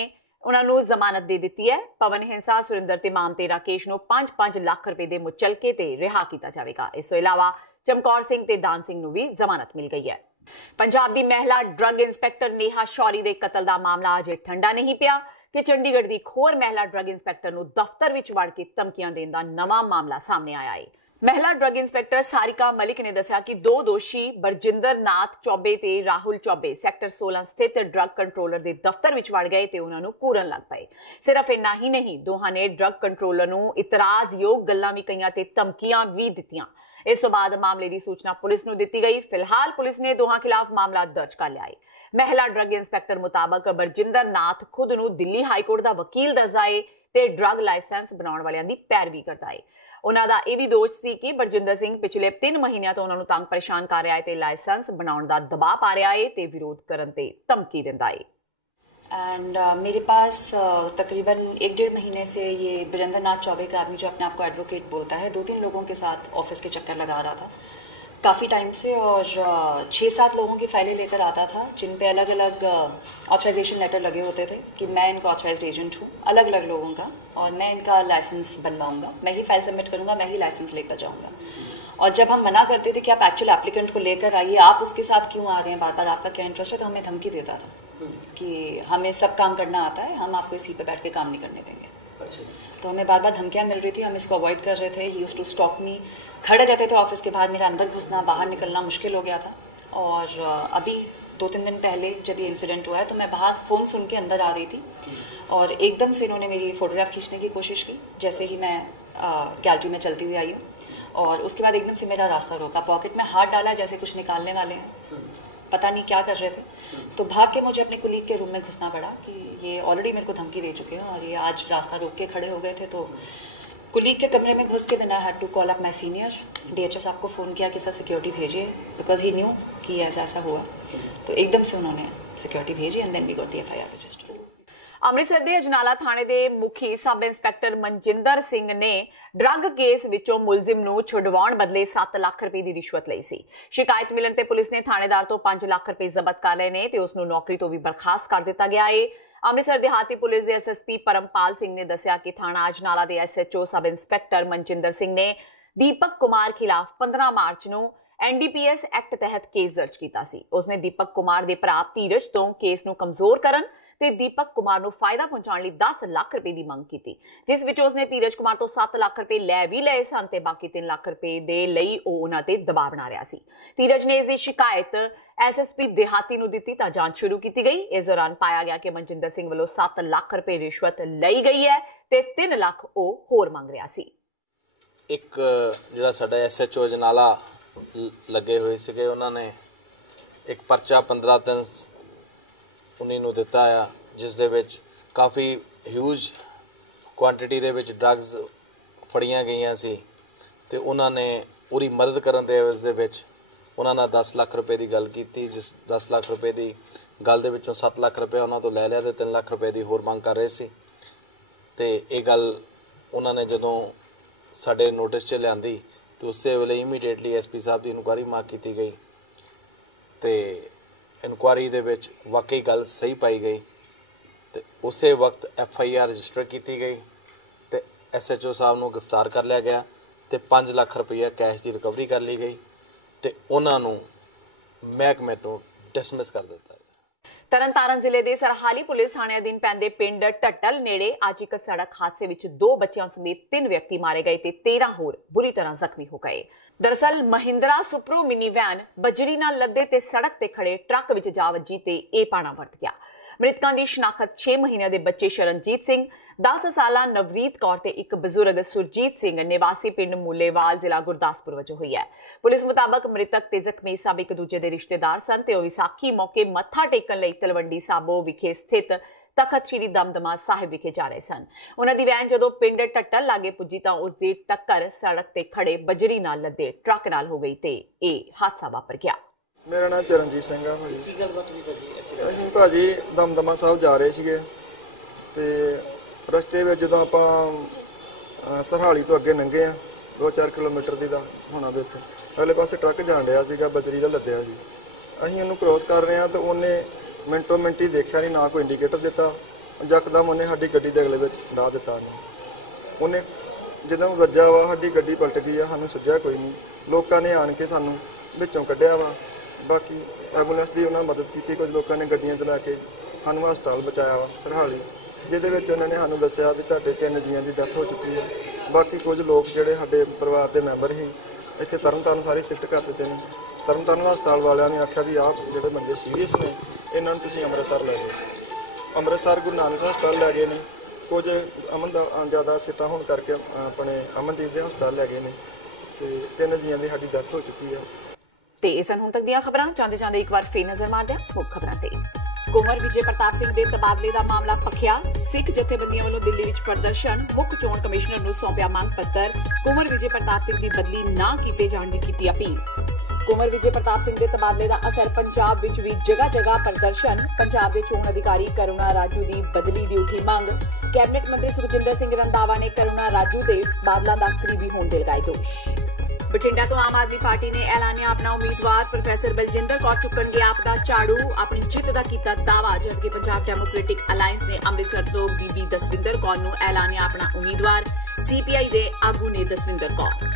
ਉਹਨਾਂ ਨੂੰ ਜ਼ਮਾਨਤ ਦੇ ਦਿੱਤੀ ਹੈ। ਪਵਨ ਹਿੰਸਾ, ਸੁਰਿੰਦਰ ਤਿਮਾਮ ਤੇ ਰਾਕੇਸ਼ ਨੂੰ 5-5 ਲੱਖ ਰੁਪਏ ਦੇ ਮੁਚਲਕੇ ਤੇ ਰਿਹਾ ਕੀਤਾ ਜਾਵੇਗਾ। ਇਸ ਤੋਂ ਇਲਾਵਾ ਚਮਕੌਰ ਸਿੰਘ ਤੇ ਦਾਨ ਸਿੰਘ ਨੂੰ ਵੀ ਜ਼ਮਾਨਤ ਮਿਲ ਗਈ ਹੈ। ਪੰਜਾਬ ਦੀ ਮਹਿਲਾ ਡਰੱਗ ਇੰਸਪੈਕਟਰ ਨੇਹਾ ਸ਼ੌਰੀ ਦੇ ਕਤਲ ਦਾ ਮਾਮਲਾ ਅਜੇ ਠੰਡਾ ਨਹੀਂ ਪਿਆ ਕਿ ਚੰਡੀਗੜ੍ਹ ਦੀ ਇੱਕ ਹੋਰ ਮਹਿਲਾ ਡਰੱਗ ਇੰਸਪੈਕਟਰ ਨੂੰ ਦਫ਼ਤਰ ਵਿੱਚ ਵੜ ਕੇ ਧਮਕੀਆਂ ਦੇਣ ਦਾ ਨਵਾਂ ਮਾਮਲਾ ਸਾਹਮਣੇ ਆਇਆ ਹੈ। ਮਹਿਲਾ ਡਰੱਗ ਇੰਸਪੈਕਟਰ ਸਾਰਿਕਾ ਮਲਿਕ ਨੇ ਦੱਸਿਆ ਕਿ ਦੋ ਦੋਸ਼ੀ ਬਰਜਿੰਦਰ ਨਾਥ ਚੌਬੇ ਤੇ ਰਾਹੁਲ ਚੌਬੇ ਸੈਕਟਰ 16 ਸਥਿਤ ਡਰੱਗ ਕੰਟਰੋਲਰ ਦੇ ਦਫ਼ਤਰ ਵਿੱਚ ਵੜ ਗਏ ਤੇ ਉਹਨਾਂ ਨੂੰ ਘੂਰਨ ਲੱਗ ਪਏ। ਸਿਰਫ ਇੰਨਾ ਹੀ ਨਹੀਂ, ਦੋਹਾਂ ਨੇ ਡਰੱਗ ਕੰਟਰੋਲਰ ਨੂੰ ਇਤਰਾਜ਼ਯੋਗ ਗੱਲਾਂ ਵੀ ਕਹੀਆਂ ਤੇ ਧਮਕੀਆਂ ਵੀ ਦਿੱਤੀਆਂ। ਇਸ ਤੋਂ ਬਾਅਦ ਮਾਮਲੇ ਦੀ ਸੂਚਨਾ ਪੁਲਿਸ ਨੂੰ ਦਿੱਤੀ ਗਈ। ਫਿਲਹਾਲ ਪੁਲਿਸ ਨੇ ਦੋਹਾਂ ਖਿਲਾਫ ਮਾਮਲਾ ਦਰਜ ਕਰ ਲਿਆ ਹੈ। ਮਹਿਲਾ ਡਰੱਗ ਇੰਸਪੈਕਟਰ ਮੁਤਾਬਕ ਬਰਜਿੰਦਰ ਨਾਥ ਖੁਦ ਨੂੰ ਦਿੱਲੀ ਹਾਈ ਕੋਰਟ ਦਾ ਵਕੀਲ ਦੱਸਦਾ ਹੈ ਤੇ ਡਰੱਗ ਲਾਇਸੈਂਸ ਬਣਾਉਣ ਵਾਲਿਆਂ ਦੀ ਪੈਰਵੀ ਕਰਦਾ ਹੈ। ਉਹਨਾਂ ਦਾ ਇਹ ਵੀ ਦੋਸ਼ ਸੀ ਕਿ ਬਰਜਿੰਦਰ ਸਿੰਘ ਪਿਛਲੇ 3 ਮਹੀਨਿਆਂ ਤੋਂ ਉਹਨਾਂ ਨੂੰ ਤੰਗ ਪਰੇਸ਼ਾਨ ਕਰ ਰਿਹਾ ਹੈ ਤੇ ਲਾਇਸੈਂਸ ਬਣਾਉਣ ਦਾ ਦਬਾਅ ਪਾ ਰਿਹਾ ਹੈ ਤੇ ਵਿਰੋਧ ਕਰਨ ਤੇ ਧਮਕੀ ਦਿੰਦਾ ਹੈ। एंड मेरे पास तकरीबन 1-1.5 महीने से ये बरिंदर नाथ चौबे का आदमी जो अपने आप को एडवोकेट बोलता है 2-3 लोगों के साथ ऑफिस के चक्कर लगा रहा था काफ़ी टाइम से और 6-7 लोगों की फाइलें लेकर आता था जिन पे अलग अलग ऑथराइजेशन लेटर लगे होते थे कि मैं इनका ऑथराइज्ड एजेंट हूँ अलग अलग लोगों का और मैं इनका लाइसेंस बनवाऊंगा, मैं ही फाइल सबमिट करूँगा, मैं ही लाइसेंस लेकर जाऊँगा। और जब हम मना करते थे कि आप एक्चुअल एप्लीकेंट को लेकर आइए, आप उसके साथ क्यों आ रहे हैं बार बार, आपका क्या इंटरेस्ट है, तो हमें धमकी देता था कि हमें सब काम करना आता है, हम आपको इसी पे बैठ के काम नहीं करने देंगे। तो हमें बार बार धमकियाँ मिल रही थी, हम इसको अवॉइड कर रहे थे। He used to stop me, खड़े रहते थे ऑफिस के बाहर, मेरा अंदर घुसना बाहर निकलना मुश्किल हो गया था। और अभी 2-3 दिन पहले जब ये इंसिडेंट हुआ है तो मैं बाहर फ़ोन सुन के अंदर आ रही थी और एकदम से इन्होंने मेरी फ़ोटोग्राफ खींचने की कोशिश की जैसे ही मैं गैलरी में चलती हुई आई हूँ। और उसके बाद एकदम से मेरा रास्ता रोका, पॉकेट में हाथ डाला जैसे कुछ निकालने वाले हैं, पता नहीं क्या कर रहे थे। तो भाग के मुझे अपने कुलीग के रूम में घुसना पड़ा कि ये ऑलरेडी मेरे को धमकी दे चुके हैं और ये आज रास्ता रोक के खड़े हो गए थे। तो कुलीग के कमरे में घुस के then I had to call up my senior DHS साहब को फ़ोन किया कि सर सिक्योरिटी भेजिए, बिकॉज ही न्यू कि ऐसा ऐसा हुआ। तो एकदम से उन्होंने सिक्योरिटी भेजी and then we got the FIR registered. Amritsar ਦੇ ਅਜਨਾਲਾ ਥਾਣੇ ਦੇ ਮੁਖੀ ਸਬ ਇੰਸਪੈਕਟਰ ਮਨਜਿੰਦਰ ਸਿੰਘ ਨੇ ਡਰੱਗ ਕੇਸ ਵਿੱਚੋਂ ਮੁਲਜ਼ਮ ਨੂੰ ਛੁਡਵਾਉਣ ਬਦਲੇ 7 ਲੱਖ ਰੁਪਏ ਦੀ ਰਿਸ਼ਵਤ ਲਈ ਸੀ। ਸ਼ਿਕਾਇਤ ਮਿਲਣ ਤੇ ਪੁਲਿਸ ਨੇ ਥਾਣੇਦਾਰ ਤੋਂ 5 ਲੱਖ ਰੁਪਏ ਜ਼ਬਤ ਕਰ ਲਏ ਨੇ ਤੇ ਉਸ ਨੂੰ ਨੌਕਰੀ ਤੋਂ ਵੀ ਬਰਖਾਸਤ ਕਰ ਦਿੱਤਾ ਗਿਆ ਹੈ। ਅੰਮ੍ਰਿਤਸਰ ਦਿਹਾਤੀ ਪੁਲਿਸ ਦੇ SSP ਪਰਮਪਾਲ ਸਿੰਘ ਨੇ ਦੱਸਿਆ ਕਿ ਥਾਣਾ ਅਜਨਾਲਾ ਦੇ SHO sub inspector Manjinder Singh ਨੇ ਦੀਪਕ ਕੁਮਾਰ ਖਿਲਾਫ 15 ਮਾਰਚ ਨੂੰ NDPS ਐਕਟ ਤਹਿਤ ਕੇਸ ਦਰਜ ਕੀਤਾ ਸੀ। ਉਸਨੇ ਦੀਪਕ ਕੁਮਾਰ ਦੇ ਭਰਾ ਧੀਰਜ ਤੋਂ ਕੇਸ ਨੂੰ ਕਮਜ਼ੋਰ ਕਰਨ ਤੇ ਦੀਪਕ ਕੁਮਾਰ ਨੂੰ ਫਾਇਦਾ ਪਹੁੰਚਾਉਣ ਲਈ 10 ਲੱਖ ਰੁਪਏ ਦੀ ਮੰਗ ਕੀਤੀ, ਜਿਸ ਵਿੱਚ ਉਸਨੇ ਧੀਰਜ ਕੁਮਾਰ ਤੋਂ 7 ਲੱਖ ਰੁਪਏ ਲੈ ਵੀ ਲਏ ਸਨ ਤੇ ਬਾਕੀ 3 ਲੱਖ ਰੁਪਏ ਦੇ ਲਈ ਉਹ ਉਹਨਾਂ ਤੇ ਦਬਾਅ ਬਣਾ ਰਿਹਾ ਸੀ। ਧੀਰਜ ਨੇ ਇਸ ਦੀ ਸ਼ਿਕਾਇਤ SSP ਦਿਹਾਤੀ ਨੂੰ ਦਿੱਤੀ ਤਾਂ ਜਾਂਚ ਸ਼ੁਰੂ ਕੀਤੀ ਗਈ। ਇਸ ਦੌਰਾਨ ਪਾਇਆ ਗਿਆ ਕਿ ਮਨਜਿੰਦਰ ਸਿੰਘ ਵੱਲੋਂ 7 ਲੱਖ ਰੁਪਏ ਰਿਸ਼ਵਤ ਲਈ ਗਈ ਹੈ ਤੇ 3 ਲੱਖ ਉਹ ਹੋਰ ਮੰਗ ਰਿਹਾ ਸੀ। ਇੱਕ ਜਿਹੜਾ ਸਾਡਾ SHO ਅਜਨਾਲਾ ਲੱਗੇ ਹੋਏ ਸੀਗੇ, ਉਹਨਾਂ ਨੇ ਇੱਕ ਪਰਚਾ 15/3/19 ਨੂੰ ਦਿੱਤਾ ਆ, ਜਿਸ ਦੇ ਵਿੱਚ ਕਾਫੀ ਹਿਊਜ ਕੁਆਂਟੀਟੀ ਦੇ ਵਿੱਚ ਡਰੱਗਸ ਫੜੀਆਂ ਗਈਆਂ ਸੀ ਤੇ ਉਹਨਾਂ ਨੇ ਪੂਰੀ ਮਦਦ ਕਰਨ ਦੇ ਉਸ ਦੇ ਵਿੱਚ ਉਹਨਾਂ ਨਾਲ 10 ਲੱਖ ਰੁਪਏ ਦੀ ਗੱਲ ਕੀਤੀ, ਜਿਸ 10 ਲੱਖ ਰੁਪਏ ਦੀ ਗੱਲ ਦੇ ਵਿੱਚੋਂ 7 ਲੱਖ ਰੁਪਏ ਉਹਨਾਂ ਤੋਂ ਲੈ ਲਿਆ ਤੇ 3 ਲੱਖ ਰੁਪਏ ਦੀ ਹੋਰ ਮੰਗ ਕਰ ਰਹੇ ਸੀ। ਤੇ ਇਹ ਗੱਲ ਉਹਨਾਂ ਨੇ ਜਦੋਂ ਸਾਡੇ ਨੋਟਿਸ 'ਚ ਲਿਆਂਦੀ ਤੇ ਉਸੇ ਵੇਲੇ ਇਮੀਡੀਏਟਲੀ SP ਸਾਹਿਬ ਦੀ ਇਨਕੁਆਇਰੀ ਮੰਗ ਕੀਤੀ ਗਈ ਤੇ ਇਨਕੁਆਇਰੀ ਦੇ ਵਿੱਚ ਵਾਕਈ ਗੱਲ ਸਹੀ ਪਾਈ ਗਈ ਤੇ ਉਸੇ ਵਕਤ FIR ਰਜਿਸਟਰ ਕੀਤੀ ਗਈ ਤੇ SHO ਸਾਹਿਬ ਨੂੰ ਗ੍ਰਿਫਤਾਰ ਕਰ ਲਿਆ ਗਿਆ ਤੇ 5 ਲੱਖ ਰੁਪਏ ਕੈਸ਼ ਦੀ ਰਿਕਵਰੀ ਕਰ ਲਈ ਗਈ ਤੇ ਉਹਨਾਂ ਨੂੰ ਮਹਿਕਮੇ ਤੋਂ ਡਿਸਮਿਸ ਕਰ ਦਿੱਤਾ। ਤਰਨਤਾਰਨ ਜ਼ਿਲ੍ਹੇ ਦੇ ਸਰਹਾਲੀ ਪੁਲਿਸ ਥਾਣੇ ਅਧੀਨ ਪੈਂਦੇ ਪਿੰਡ ਟੱਟਲ ਨੇੜੇ ਅੱਜ ਇੱਕ ਸੜਕ ਹਾਦਸੇ ਵਿੱਚ 2 ਬੱਚਿਆਂ ਸਮੇਤ 3 ਵਿਅਕਤੀ ਮਾਰੇ ਗਏ ਤੇ 13 ਹੋਰ ਬੁਰੀ ਤਰ੍ਹਾਂ ਜ਼ਖਮੀ ਹੋ ਗਏ। ਦਰਅਸਲ ਮਹਿੰਦਰਾ ਸੁਪਰੋ ਮਿਨੀ ਵੈਨ ਬਜਰੀ ਨਾਲ ਲੱਦੇ ਤੇ ਸੜਕ ਤੇ ਖੜੇ ਟਰੱਕ ਵਿੱਚ ਜਾ ਵੱਜੀ ਤੇ ਇਹ ਪਾਣਾ ਵਰਤ ਗਿਆ। ਮ੍ਰਿਤਕਾਂ ਦੀ ਸ਼ਨਾਖਤ 6 ਮਹੀਨਿਆਂ ਦੇ ਬੱਚੇ ਸ਼ਰਨਜੀਤ ਸਿੰਘ, 10 ਸਾਲਾ ਨਵਰੀਤ ਕੌਰ ਤੇ ਇੱਕ ਬਜ਼ੁਰਗ ਸੁਰਜੀਤ ਸਿੰਘ ਨਿਵਾਸੀ ਪਿੰਡ ਮੂਲੇਵਾਲ ਜ਼ਿਲ੍ਹਾ ਗੁਰਦਾਸਪੁਰ ਵਜੋਂ ਹੋਈ ਹੈ। ਪੁਲਿਸ ਮੁਤਾਬਕ ਮ੍ਰਿਤਕ ਤੇ ਜ਼ਖਮੀ ਸਭ ਇੱਕ ਦੂਜੇ ਦੇ ਰਿਸ਼ਤੇਦਾਰ ਸਨ ਤੇ ਉਹ ਵਿਸਾਖੀ ਮੌਕੇ ਮੱਥਾ ਟੇਕਣ ਲਈ ਤਲਵੰਡੀ ਸਾਬੋ ਵਿਖੇ ਸਥਿਤ ਤਖਤ ਸ਼੍ਰੀ ਦਮਦਮਾ ਸਾਹਿਬ ਵਿਖੇ ਜਾ ਰਹੇ ਸਨ। ਉਹਨਾਂ ਦੀ ਵੈਨ ਜਦੋਂ ਪਿੰਡ ਟੱਟਲ ਲਾਗੇ ਪੁੱਜੀ ਤਾਂ ਉਸ ਦੀ ਟੱਕਰ ਸੜਕ ਤੇ ਖੜੇ ਬਜਰੀ ਨਾਲ ਲੱਦੇ ਟਰੱਕ ਨਾਲ ਹੋ ਗਈ ਤੇ ਇਹ ਹਾਦਸਾ ਵਾਪਰ ਗਿਆ। ਮੇਰਾ ਨਾਮ ਚਰਨਜੀਤ ਸਿੰਘ ਆ ਭਾਜੀ। ਕੀ ਗੱਲਬਾਤ ਹੋਈ ਭਾਜੀ? ਅਸੀਂ ਭਾਜੀ ਦਮਦਮਾ ਸਾਹਿਬ ਜਾ ਰਹੇ ਸੀਗੇ ਤੇ ਰਸਤੇ ਵਿੱਚ ਜਦੋਂ ਆਪਾਂ ਸਰਹਾਲੀ ਤੋਂ ਅੱਗੇ ਲੰਘੇ ਆ 2-4 ਕਿਲੋਮੀਟਰ ਦੀ ਦਾ ਹੋਣਾ ਵੀ ਇੱਥੇ ਅਗਲੇ ਪਾਸੇ ਟਰੱਕ ਜਾਣ ਰਿਹਾ ਸੀਗਾ, ਬਜਰੀ ਦਾ ਲੱਦਿਆ ਸੀ। ਅਸੀਂ ਉਹਨੂੰ ਕ੍ਰੋਸ ਕਰ ਰਹੇ ਹਾਂ ਤਾਂ ਉਹਨੇ ਮਿੰਟੋ ਮਿੰਟ ਹੀ ਦੇਖਿਆ ਨਹੀਂ, ਨਾ ਕੋਈ ਇੰਡੀਕੇਟਰ ਦਿੱਤਾ ਯਕਦਮ ਉਹਨੇ ਸਾਡੀ ਗੱਡੀ ਦੇ ਅਗਲੇ ਵਿੱਚ ਡਾ ਦਿੱਤਾ ਨੇ। ਉਹਨੇ ਜਦੋਂ ਵੱਜਾ ਵਾ ਸਾਡੀ ਗੱਡੀ ਪਲਟ ਗਈ ਆ, ਸਾਨੂੰ ਸੁੱਝਿਆ ਕੋਈ ਨਹੀਂ। ਲੋਕਾਂ ਨੇ ਆਣ ਕੇ ਸਾਨੂੰ ਵਿੱਚੋਂ ਕੱਢਿਆ ਵਾ। ਬਾਕੀ ਐਂਬੂਲੈਂਸ ਦੀ ਉਹਨਾਂ ਮਦਦ ਕੀਤੀ, ਕੁਝ ਲੋਕਾਂ ਨੇ ਗੱਡੀਆਂ ਤੇ ਲਾ ਕੇ ਸਾਨੂੰ ਹਸਪਤਾਲ ਬਚਾਇਆ ਵਾ ਸਰਹਾਲੀ, ਜਿਹਦੇ ਵਿੱਚ ਉਹਨਾਂ ਨੇ ਸਾਨੂੰ ਦੱਸਿਆ ਵੀ ਤੁਹਾਡੇ 3 ਜੀਆਂ ਦੀ ਡੈਥ ਹੋ ਚੁੱਕੀ ਹੈ। ਬਾਕੀ ਕੁਝ ਲੋਕ ਜਿਹੜੇ ਸਾਡੇ ਪਰਿਵਾਰ ਦੇ ਮੈਂਬਰ ਸੀ ਇੱਥੇ ਤਰਨਤਾਰਨ ਸਾਰੇ ਸ਼ਿਫਟ ਕਰ ਦਿੱਤੇ ਨੇ। ਤਰਨਤਾਰਨ ਹਸਪਤਾਲ ਵਾਲਿਆਂ ਨੇ ਆਖਿਆ ਵੀ ਆਹ ਜਿਹੜੇ ਬੰਦੇ ਸੀਰੀਅਸ ਨੇ ਇਹਨਾਂ ਨੂੰ ਤੁਸੀਂ ਅੰਮ੍ਰਿਤਸਰ ਲੈ ਜਾਓ। ਅੰਮ੍ਰਿਤਸਰ ਗੁਰੂ ਨਾਨਕ ਹਸਪਤਾਲ ਲੈ ਗਏ ਨੇ। ਕੁਝ ਅਮਨ ਦਾ ਜ਼ਿਆਦਾ ਸਿੱਟਾ ਹੋਣ ਕਰਕੇ ਆਪਣੇ ਅਮਨਦੀਪ ਦੇ ਹਸਪਤਾਲ ਲੈ ਗਏ ਨੇ ਤੇ 3 ਜੀਆਂ ਦੀ ਸਾਡੀ ਡੈਥ ਹੋ ਚੁੱਕੀ ਹੈ। ਤੇ ਇਹ ਸਨ ਹੁਣ ਤੱਕ ਦੀਆਂ ਖਬਰਾਂ। ਚਾਹੁੰਦੇ ਇੱਕ ਵਾਰ ਫੇਰ ਨਜ਼ਰ ਮਾਰਦੇ ਹਾਂ ਮੁੱਖ ਖਬਰਾਂ ਤੇ। ਕੁੰਵਰ ਵਿਜੇ ਪ੍ਰਤਾਪ ਸਿੰਘ ਦੇ ਤਬਾਦਲੇ ਦਾ ਮਾਮਲਾ ਭਖਿਆ। ਸਿੱਖ ਜਥੇਬੰਦੀਆਂ ਵੱਲੋਂ ਦਿੱਲੀ ਵਿੱਚ ਪ੍ਰਦਰਸ਼ਨ। ਮੁੱਖ ਚੋਣ ਕਮਿਸ਼ਨਰ ਨੂੰ ਸੌਂਪਿਆ ਮੰਗ ਪੱਤਰ। ਕੁੰਵਰ ਵਿਜੇ ਪ੍ਰਤਾਪ ਸਿੰਘ ਦੀ ਬਦਲੀ ਨਾ ਕੀਤੇ ਜਾਣ ਦੀ ਕੀਤੀ ਅਪੀਲ। ਕੁੰਵਰ ਵਿਜੇ ਪ੍ਰਤਾਪ ਸਿੰਘ ਦੇ ਤਬਾਦਲੇ ਦਾ ਅਸਰ ਪੰਜਾਬ ਵਿੱਚ ਵੀ ਜਗ੍ਹਾ ਪ੍ਰਦਰਸ਼ਨ। ਪੰਜਾਬ ਦੇ ਚੋਣ ਅਧਿਕਾਰੀ ਕਰੁਣਾ ਰਾਜੂ ਦੀ ਬਦਲੀ ਦੀ ਉੱਠੀ ਮੰਗ। ਕੈਬਨਿਟ ਮੰਤਰੀ ਸੁਖਜਿੰਦਰ ਸਿੰਘ ਰੰਧਾਵਾ ਨੇ ਕਰੁਣਾ ਰਾਜੂ ਦੇ ਬਾਦਲਾਂ ਦਾ ਕਰੀਬੀ ਹੋਣ ਦੇ ਲਗਾਏ ਦੋਸ਼। ਬਠਿੰਡਾ ਤੋਂ ਆਮ ਆਦਮੀ ਪਾਰਟੀ ਨੇ ਐਲਾਨਿਆ ਆਪਣਾ ਉਮੀਦਵਾਰ। ਪ੍ਰੋਫੈਸਰ ਬਲਜਿੰਦਰ ਕੌਰ ਚੁੱਕਣਗੇ ਆਪ ਦਾ ਝਾੜੂ। ਆਪਣੀ ਜਿੱਤ ਦਾ ਕੀਤਾ ਦਾਅਵਾ, ਜਦਕਿ ਪੰਜਾਬ ਡੈਮੋਕ੍ਰੈਟਿਕ ਅਲਾਇੰਸ ਨੇ ਅੰਮ੍ਰਿਤਸਰ ਤੋਂ ਬੀਬੀ ਦਸਵਿੰਦਰ ਕੌਰ ਨੂੰ ਐਲਾਨਿਆ ਆਪਣਾ ਉਮੀਦਵਾਰ। ਸੀਪੀਆਈ ਦੇ ਆਗੂ ਨੇ ਦਸਵਿੰਦਰ ਕੌਰ।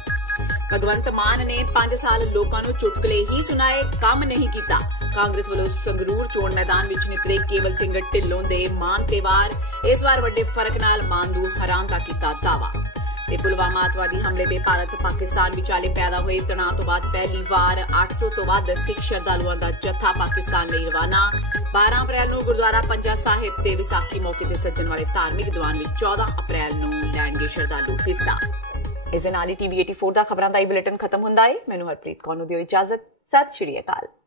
ਭਗਵੰਤ ਮਾਨ ਨੇ 5 ਸਾਲ ਲੋਕਾਂ ਨੂੰ ਚੁਟਕਲੇ ਹੀ ਸੁਣਾਏ, ਕੰਮ ਨਹੀਂ ਕੀਤਾ। ਕਾਂਗਰਸ ਵੱਲੋਂ ਸੰਗਰੂਰ ਚੋਣ ਮੈਦਾਨ ਵਿੱਚ ਨਿਕਲੇ ਕੇਵਲ ਸਿੰਘ ਢਿੱਲੋਂ ਦੇ ਮਾਨ ਤੇ ਵਾਰ। ਇਸ ਵਾਰ ਵੱਡੇ ਫਰਕ ਨਾਲ ਮਾਨ ਨੂੰ ਹਰਾਉਣ ਦਾ ਕੀਤਾ ਦਾਅਵਾ। ਤੇ ਪੁਲਵਾਮਾ ਅੱਤਵਾਦੀ ਹਮਲੇ ਦੇ ਭਾਰਤ ਪਾਕਿਸਤਾਨ ਵਿਚਾਲੇ ਪੈਦਾ ਹੋਏ ਤਣਾਅ ਤੋਂ ਬਾਅਦ ਪਹਿਲੀ ਵਾਰ 800 ਤੋਂ ਵੱਧ ਸਿੱਖ ਸ਼ਰਧਾਲੂਆਂ ਦਾ ਜੱਥਾ ਪਾਕਿਸਤਾਨ ਲਈ ਰਵਾਨਾ। 12 ਅਪ੍ਰੈਲ ਨੂੰ ਗੁਰਦੁਆਰਾ ਪੰਜਾ ਸਾਹਿਬ ਤੇ ਵਿਸਾਖੀ ਮੌਕੇ ਤੇ ਸੱਜਣ ਵਾਲੇ ਧਾਰਮਿਕ ਦੀਵਾਨ ਵਿੱਚ 14 ਅਪ੍ਰੈਲ ਨੂੰ ਲੈਣਗੇ ਸ਼ਰਧਾਲੂ ਹਿੱਸਾ। ਇਸ ਦੇ ਨਾਲ ਹੀ TV 84 ਦਾ ਖਬਰਾਂ ਦਾ ਇਹ ਬੁਲੇਟਿਨ ਖਤਮ ਹੁੰਦਾ ਹੈ। ਮੈਨੂੰ ਹਰਪ੍ਰੀਤ ਕੌਰ ਨੂੰ ਦਿਓ ਇਜਾਜ਼ਤ। ਸਤਿ ਸ਼੍ਰੀ ਅਕਾਲ।